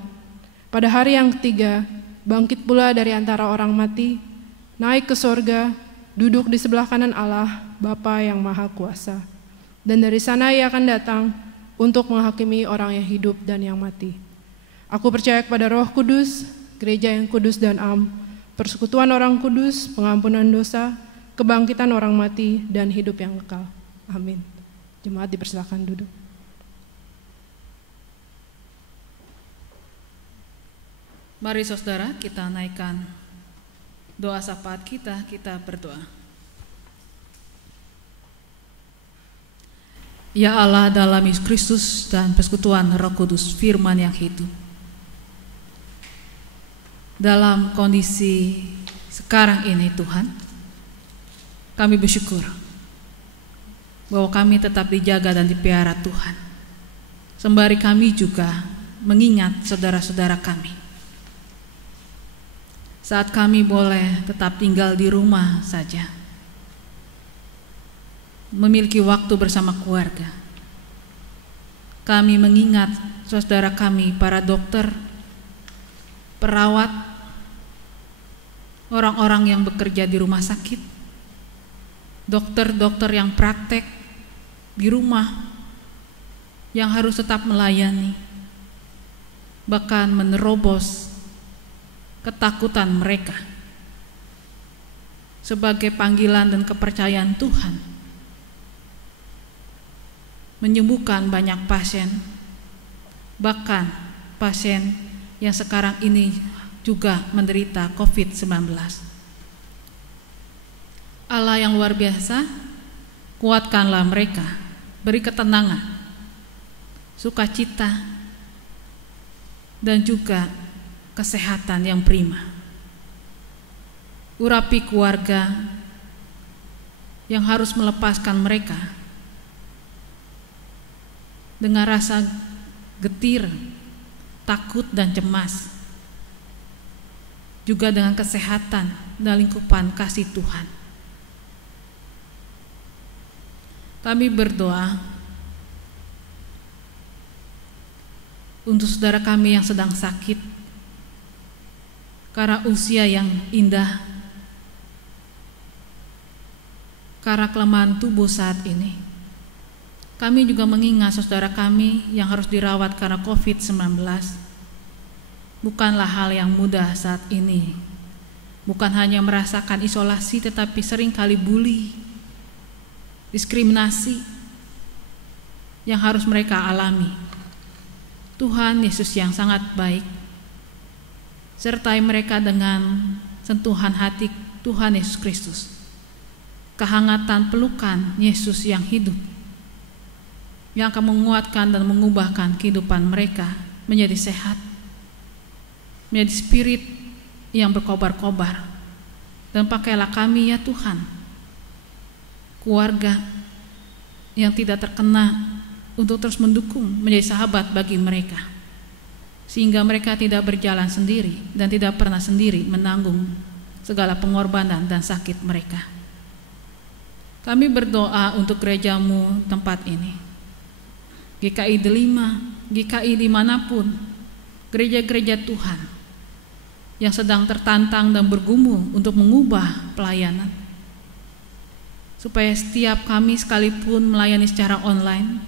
Pada hari yang ketiga, bangkit pula dari antara orang mati, naik ke sorga, duduk di sebelah kanan Allah, Bapa yang Maha Kuasa. Dan dari sana Ia akan datang untuk menghakimi orang yang hidup dan yang mati. Aku percaya kepada Roh Kudus, gereja yang kudus dan am, persekutuan orang kudus, pengampunan dosa, kebangkitan orang mati, dan hidup yang kekal. Amin. Jemaat dipersilakan duduk. Mari saudara, kita naikkan doa syafaat kita berdoa. Ya Allah, dalam Yesus Kristus dan persekutuan Roh Kudus, firman yang hidup, dalam kondisi sekarang ini Tuhan, kami bersyukur bahwa kami tetap dijaga dan dipelihara Tuhan. Sembari kami juga mengingat saudara-saudara kami. Saat kami boleh tetap tinggal di rumah saja, memiliki waktu bersama keluarga, kami mengingat saudara kami, para dokter, perawat, orang-orang yang bekerja di rumah sakit, dokter-dokter yang praktek di rumah, yang harus tetap melayani, bahkan menerobos ketakutan mereka sebagai panggilan dan kepercayaan Tuhan, menyembuhkan banyak pasien, bahkan pasien yang sekarang ini juga menderita COVID-19. Allah yang luar biasa, kuatkanlah mereka, beri ketenangan, sukacita, dan juga kesehatan yang prima. Urapi keluarga yang harus melepaskan mereka dengan rasa getir, takut, dan cemas, juga dengan kesehatan dan lingkupan kasih Tuhan. Kami berdoa untuk saudara kami yang sedang sakit karena usia yang indah, karena kelemahan tubuh saat ini. Kami juga mengingat saudara kami yang harus dirawat karena COVID-19. Bukanlah hal yang mudah saat ini. Bukan hanya merasakan isolasi, tetapi seringkali bully, diskriminasi yang harus mereka alami. Tuhan Yesus yang sangat baik, sertai mereka dengan sentuhan hati Tuhan Yesus Kristus, kehangatan pelukan Yesus yang hidup, yang akan menguatkan dan mengubahkan kehidupan mereka menjadi sehat, menjadi spirit yang berkobar-kobar. Dan pakailah kami ya Tuhan, keluarga yang tidak terkena, untuk terus mendukung, menjadi sahabat bagi mereka, sehingga mereka tidak berjalan sendiri dan tidak pernah sendiri menanggung segala pengorbanan dan sakit mereka. Kami berdoa untuk gerejamu tempat ini, GKI Delima, GKI dimanapun, gereja-gereja Tuhan yang sedang tertantang dan bergumul untuk mengubah pelayanan, supaya setiap kami sekalipun melayani secara online,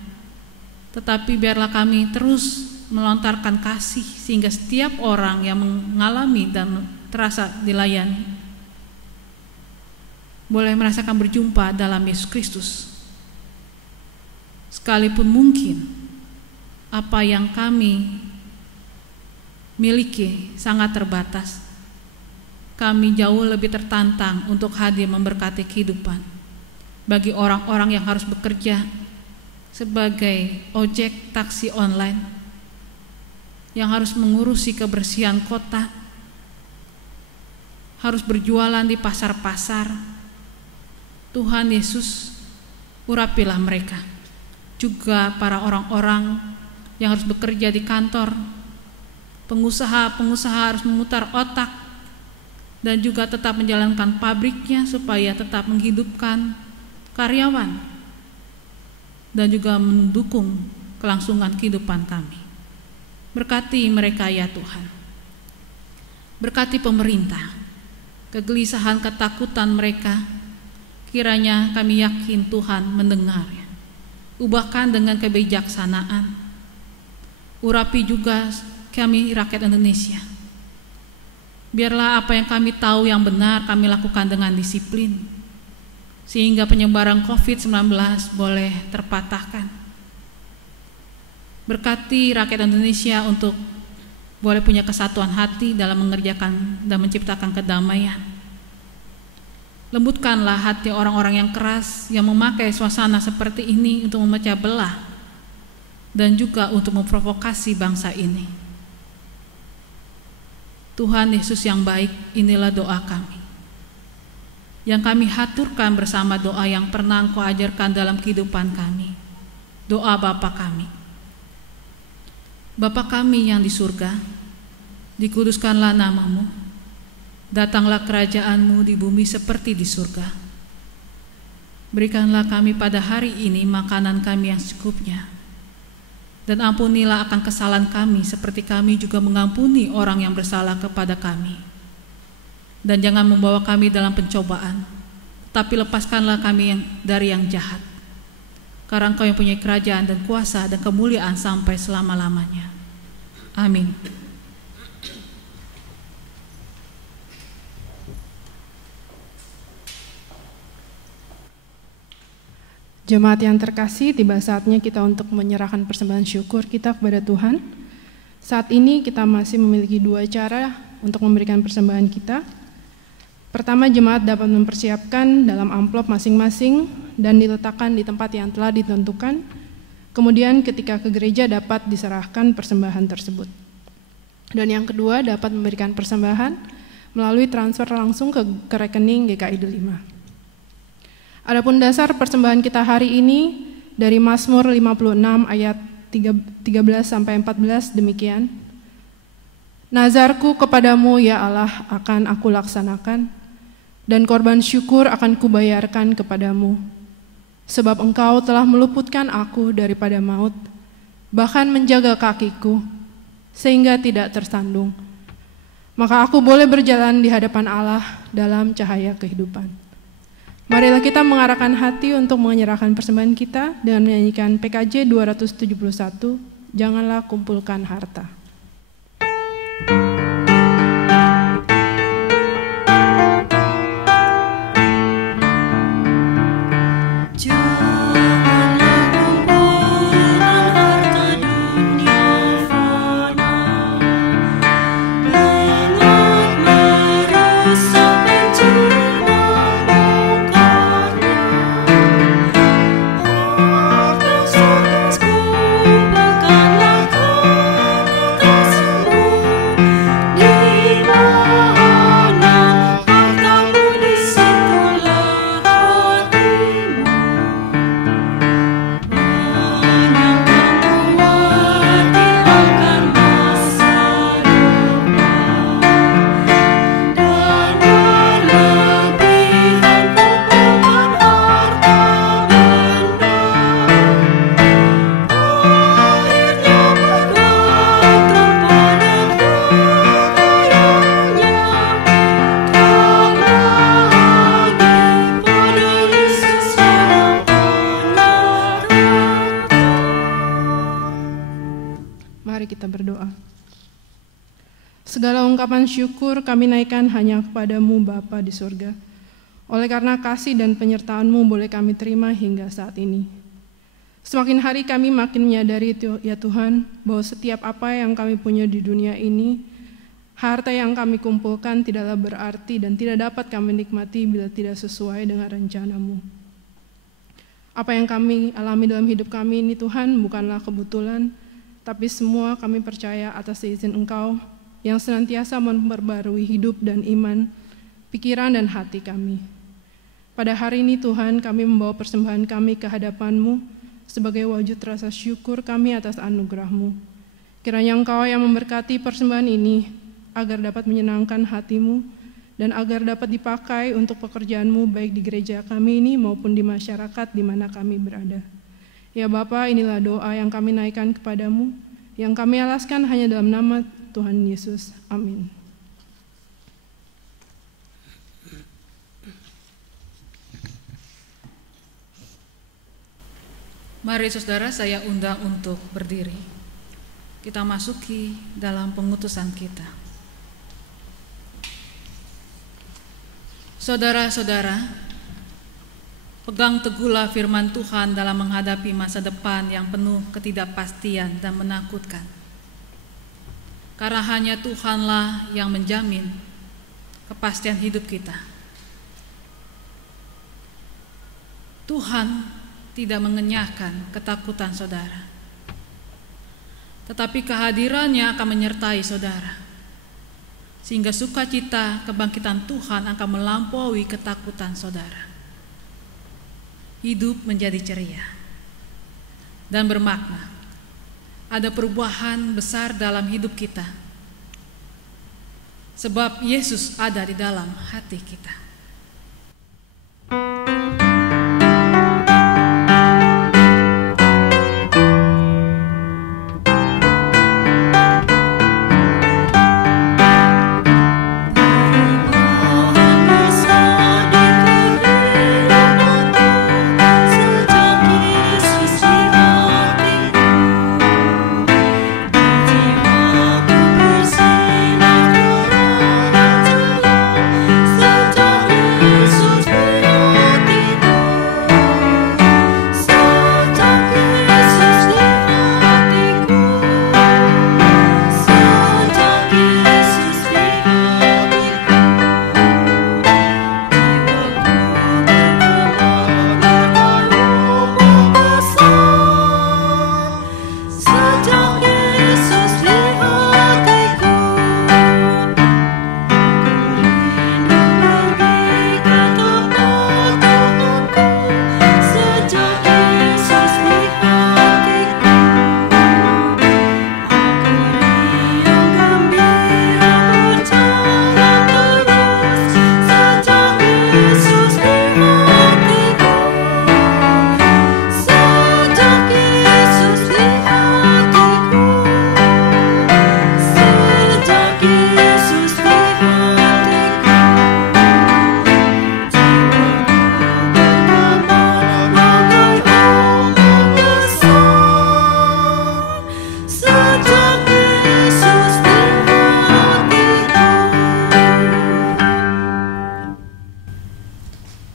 tetapi biarlah kami terus melontarkan kasih, sehingga setiap orang yang mengalami dan terasa dilayani boleh merasakan berjumpa dalam Yesus Kristus. Sekalipun mungkin apa yang kami miliki sangat terbatas, kami jauh lebih tertantang untuk hadir memberkati kehidupan bagi orang-orang yang harus bekerja sebagai ojek taksi online, yang harus mengurusi kebersihan kota, harus berjualan di pasar-pasar. Tuhan Yesus, urapilah mereka. Juga para orang-orang yang harus bekerja di kantor, pengusaha-pengusaha harus memutar otak dan juga tetap menjalankan pabriknya supaya tetap menghidupkan karyawan dan juga mendukung kelangsungan kehidupan kami. Berkati mereka ya Tuhan. Berkati pemerintah, kegelisahan, ketakutan mereka, kiranya kami yakin Tuhan mendengar. Ubahkan dengan kebijaksanaan. Urapi juga kami rakyat Indonesia. Biarlah apa yang kami tahu yang benar kami lakukan dengan disiplin, sehingga penyebaran COVID-19 boleh terpatahkan. Berkati rakyat Indonesia untuk boleh punya kesatuan hati dalam mengerjakan dan menciptakan kedamaian. Lembutkanlah hati orang-orang yang keras yang memakai suasana seperti ini untuk memecah belah dan juga untuk memprovokasi bangsa ini. Tuhan Yesus yang baik, inilah doa kami, yang kami haturkan bersama doa yang pernah Engkau ajarkan dalam kehidupan kami. Doa Bapa kami. Bapa kami yang di surga, dikuduskanlah nama-Mu, datanglah kerajaan-Mu di bumi seperti di surga. Berikanlah kami pada hari ini makanan kami yang secukupnya, dan ampunilah akan kesalahan kami seperti kami juga mengampuni orang yang bersalah kepada kami. Dan jangan membawa kami dalam pencobaan, tapi lepaskanlah kami dari yang jahat. Karena Engkau yang punya kerajaan dan kuasa dan kemuliaan sampai selama-lamanya. Amin. Jemaat yang terkasih, tiba saatnya kita untuk menyerahkan persembahan syukur kita kepada Tuhan. Saat ini kita masih memiliki dua cara untuk memberikan persembahan kita. Pertama, jemaat dapat mempersiapkan dalam amplop masing-masing dan diletakkan di tempat yang telah ditentukan. Kemudian ketika ke gereja dapat diserahkan persembahan tersebut. Dan yang kedua, dapat memberikan persembahan melalui transfer langsung ke rekening GKI Delima. Adapun dasar persembahan kita hari ini dari Mazmur 56 ayat 13 sampai 14 demikian. Nazarku kepadamu ya Allah akan aku laksanakan, dan korban syukur akan kubayarkan kepadamu. Sebab Engkau telah meluputkan aku daripada maut, bahkan menjaga kakiku sehingga tidak tersandung. Maka aku boleh berjalan di hadapan Allah dalam cahaya kehidupan. Marilah kita mengarahkan hati untuk menyerahkan persembahan kita dengan menyanyikan PKJ 271, Janganlah Kumpulkan Harta. Segala ungkapan syukur kami naikkan hanya kepadamu Bapa di surga. Oleh karena kasih dan penyertaan-Mu boleh kami terima hingga saat ini. Semakin hari kami makin menyadari ya Tuhan, bahwa setiap apa yang kami punya di dunia ini Harta yang kami kumpulkan tidaklah berarti dan tidak dapat kami nikmati bila tidak sesuai dengan rencana-Mu. Apa yang kami alami dalam hidup kami ini Tuhan bukanlah kebetulan, tapi semua kami percaya atas izin Engkau yang senantiasa memperbarui hidup dan iman, pikiran dan hati kami. Pada hari ini Tuhan, kami membawa persembahan kami ke hadapan-Mu sebagai wujud rasa syukur kami atas anugerah-Mu. Kiranya Engkau yang memberkati persembahan ini agar dapat menyenangkan hati-Mu dan agar dapat dipakai untuk pekerjaan-Mu baik di gereja kami ini maupun di masyarakat di mana kami berada. Ya Bapa, inilah doa yang kami naikkan kepadamu, yang kami alaskan hanya dalam nama Tuhan Yesus. Amin. Mari saudara, saya undang untuk berdiri. Kita masuki dalam pengutusan kita. Saudara-saudara, pegang teguhlah firman Tuhan dalam menghadapi masa depan yang penuh ketidakpastian dan menakutkan. Karena hanya Tuhanlah yang menjamin kepastian hidup kita. Tuhan tidak mengenyahkan ketakutan saudara, tetapi kehadirannya akan menyertai saudara, sehingga sukacita kebangkitan Tuhan akan melampaui ketakutan saudara. Hidup menjadi ceria dan bermakna. Ada perubahan besar dalam hidup kita, sebab Yesus ada di dalam hati kita.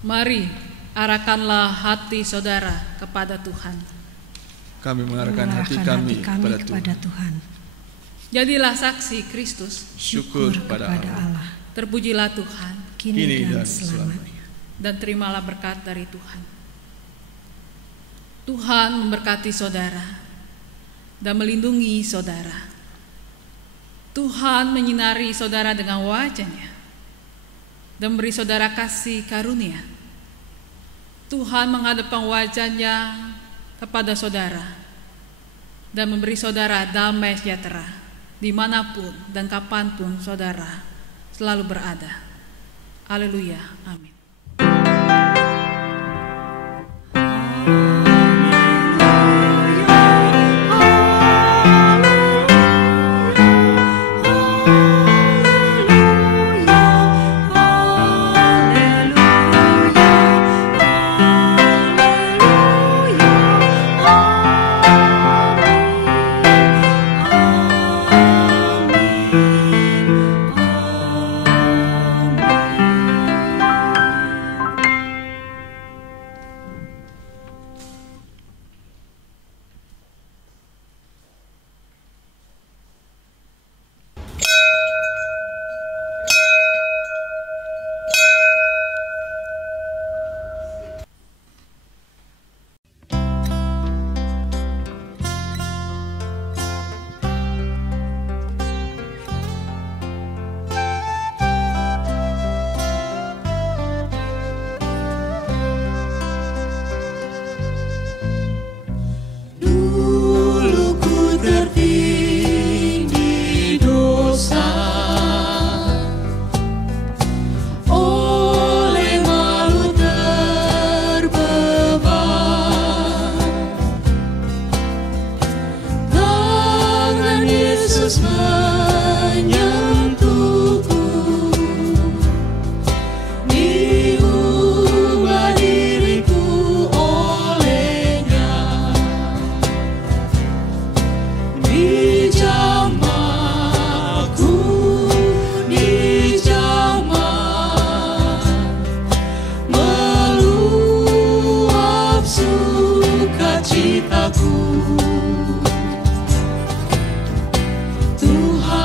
Mari arahkanlah hati saudara kepada Tuhan. Kami mengarahkan hati kami kepada Tuhan. Jadilah saksi Kristus. Syukur kepada Allah. Terpujilah Tuhan Kini dan selamanya. Dan terimalah berkat dari Tuhan. Tuhan memberkati saudara dan melindungi saudara. Tuhan menyinari saudara dengan wajah-Nya dan memberi saudara kasih karunia. Tuhan menghadapkan wajah-Nya kepada saudara dan memberi saudara damai sejahtera dimanapun dan kapanpun saudara selalu berada. Haleluya, amin. Yesus menyentuhku, diubah diriku olehnya. Dijamahku, dijamah, meluap sukacitaku. Tuhan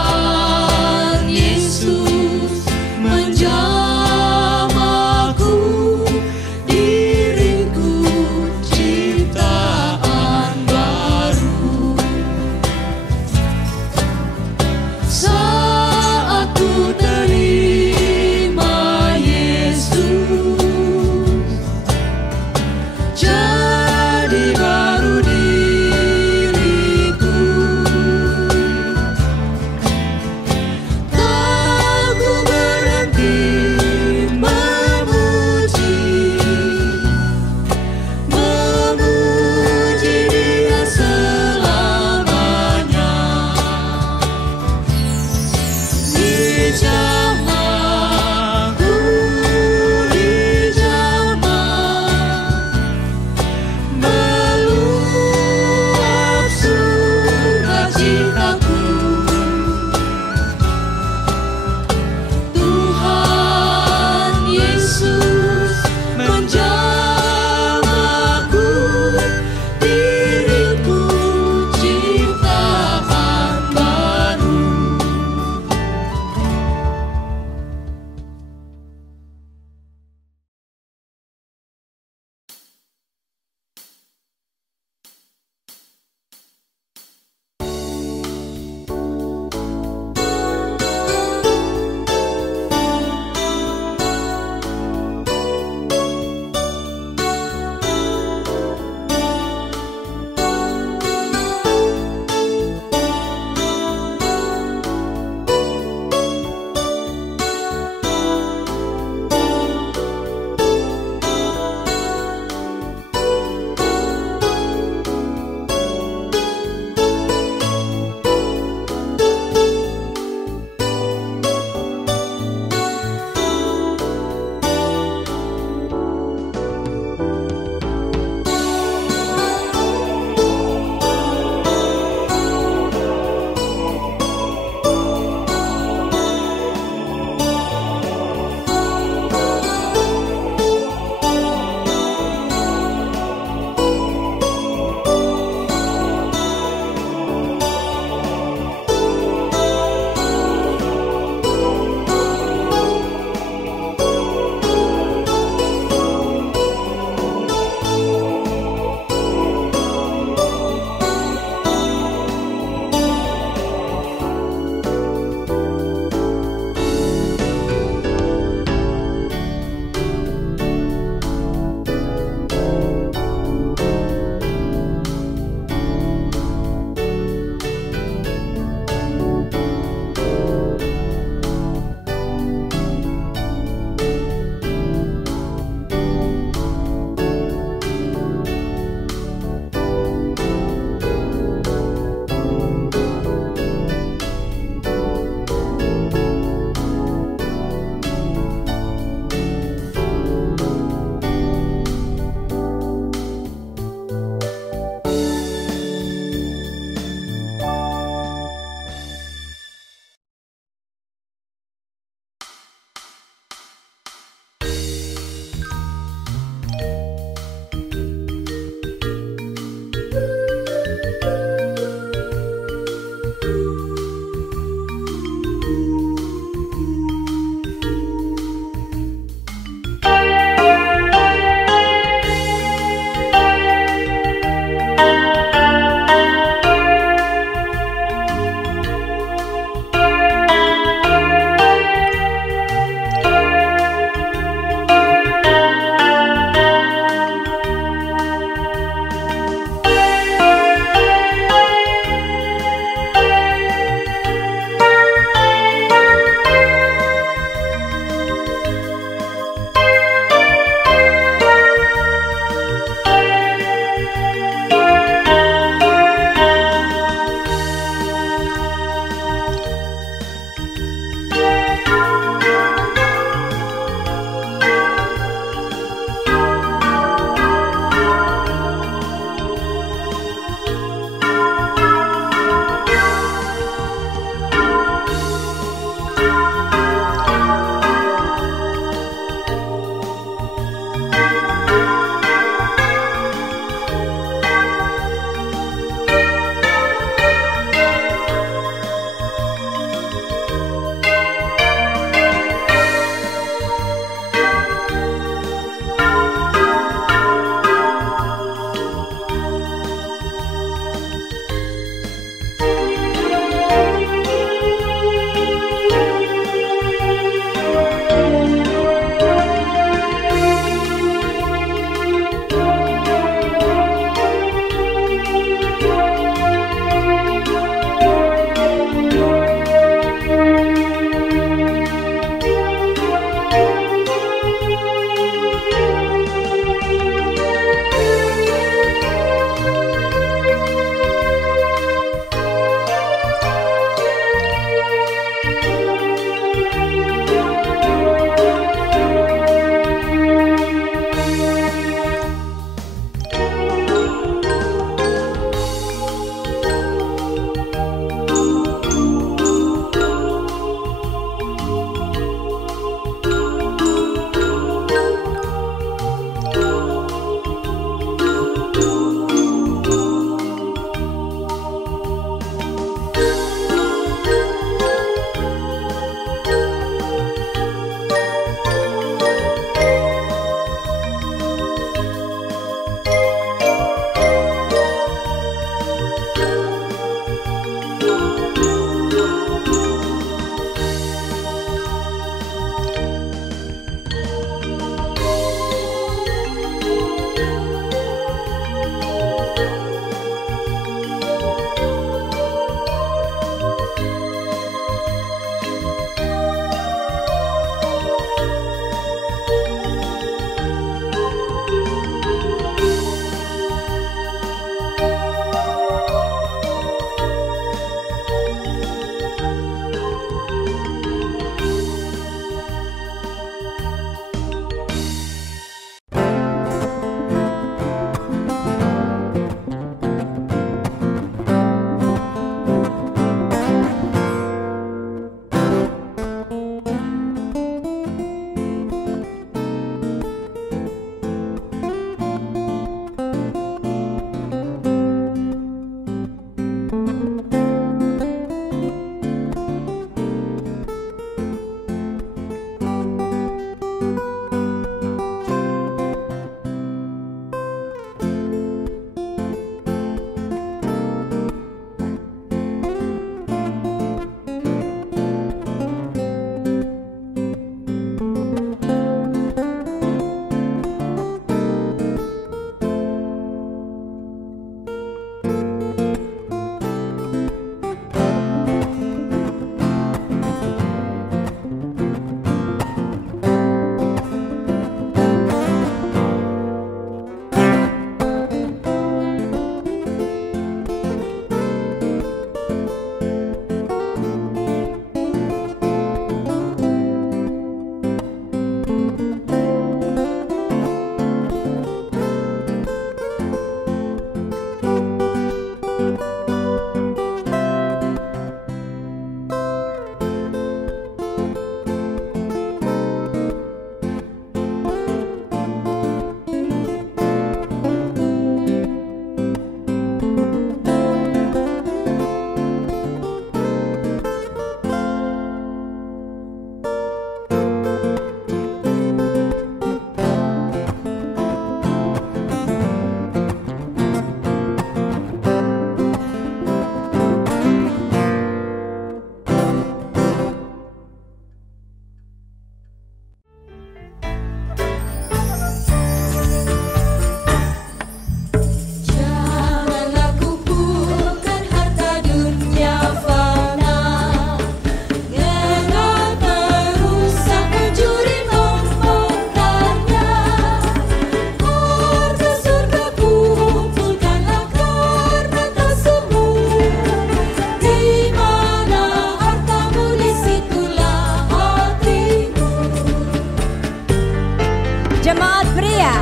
Jemaat pria.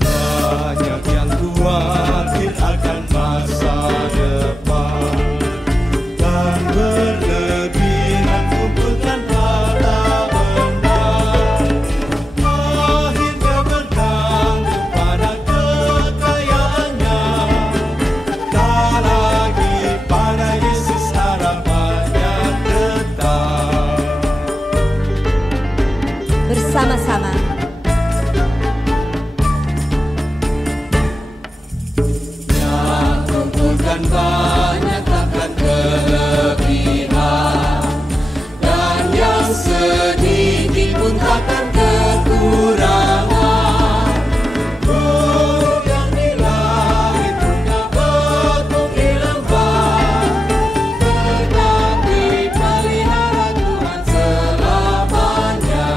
Banyak yang khawatir akan masa depan dan berlebihan kumpulkan harta benda, akhirnya bergantung pada kekayaannya, tak lagi pada Yesus harapannya tetap. Bersama-sama. Kumpulkan banyak takkan kelebihan, dan yang sedikit pun takkan kekurangan. Burung yang di langit punya berfungsi lembar, tetapi pelihara Tuhan selamanya.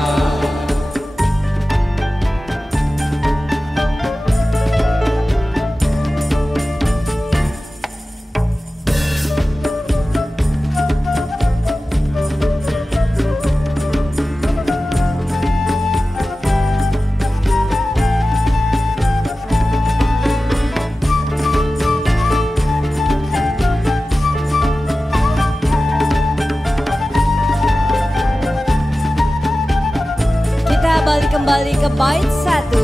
Kita balik kembali ke bait 1.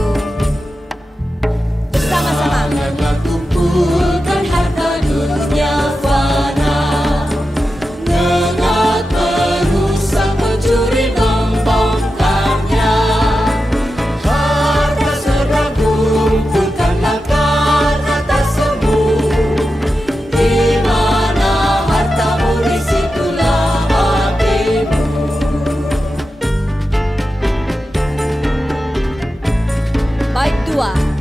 Bersama-sama. Janganlah kumpulkan harta dunia fana, mengat merusak pencuri membongkarnya. Harta sedang kumpulkanlah karena tak semu, di mana hartamu disitulah hatimu. Bait 2.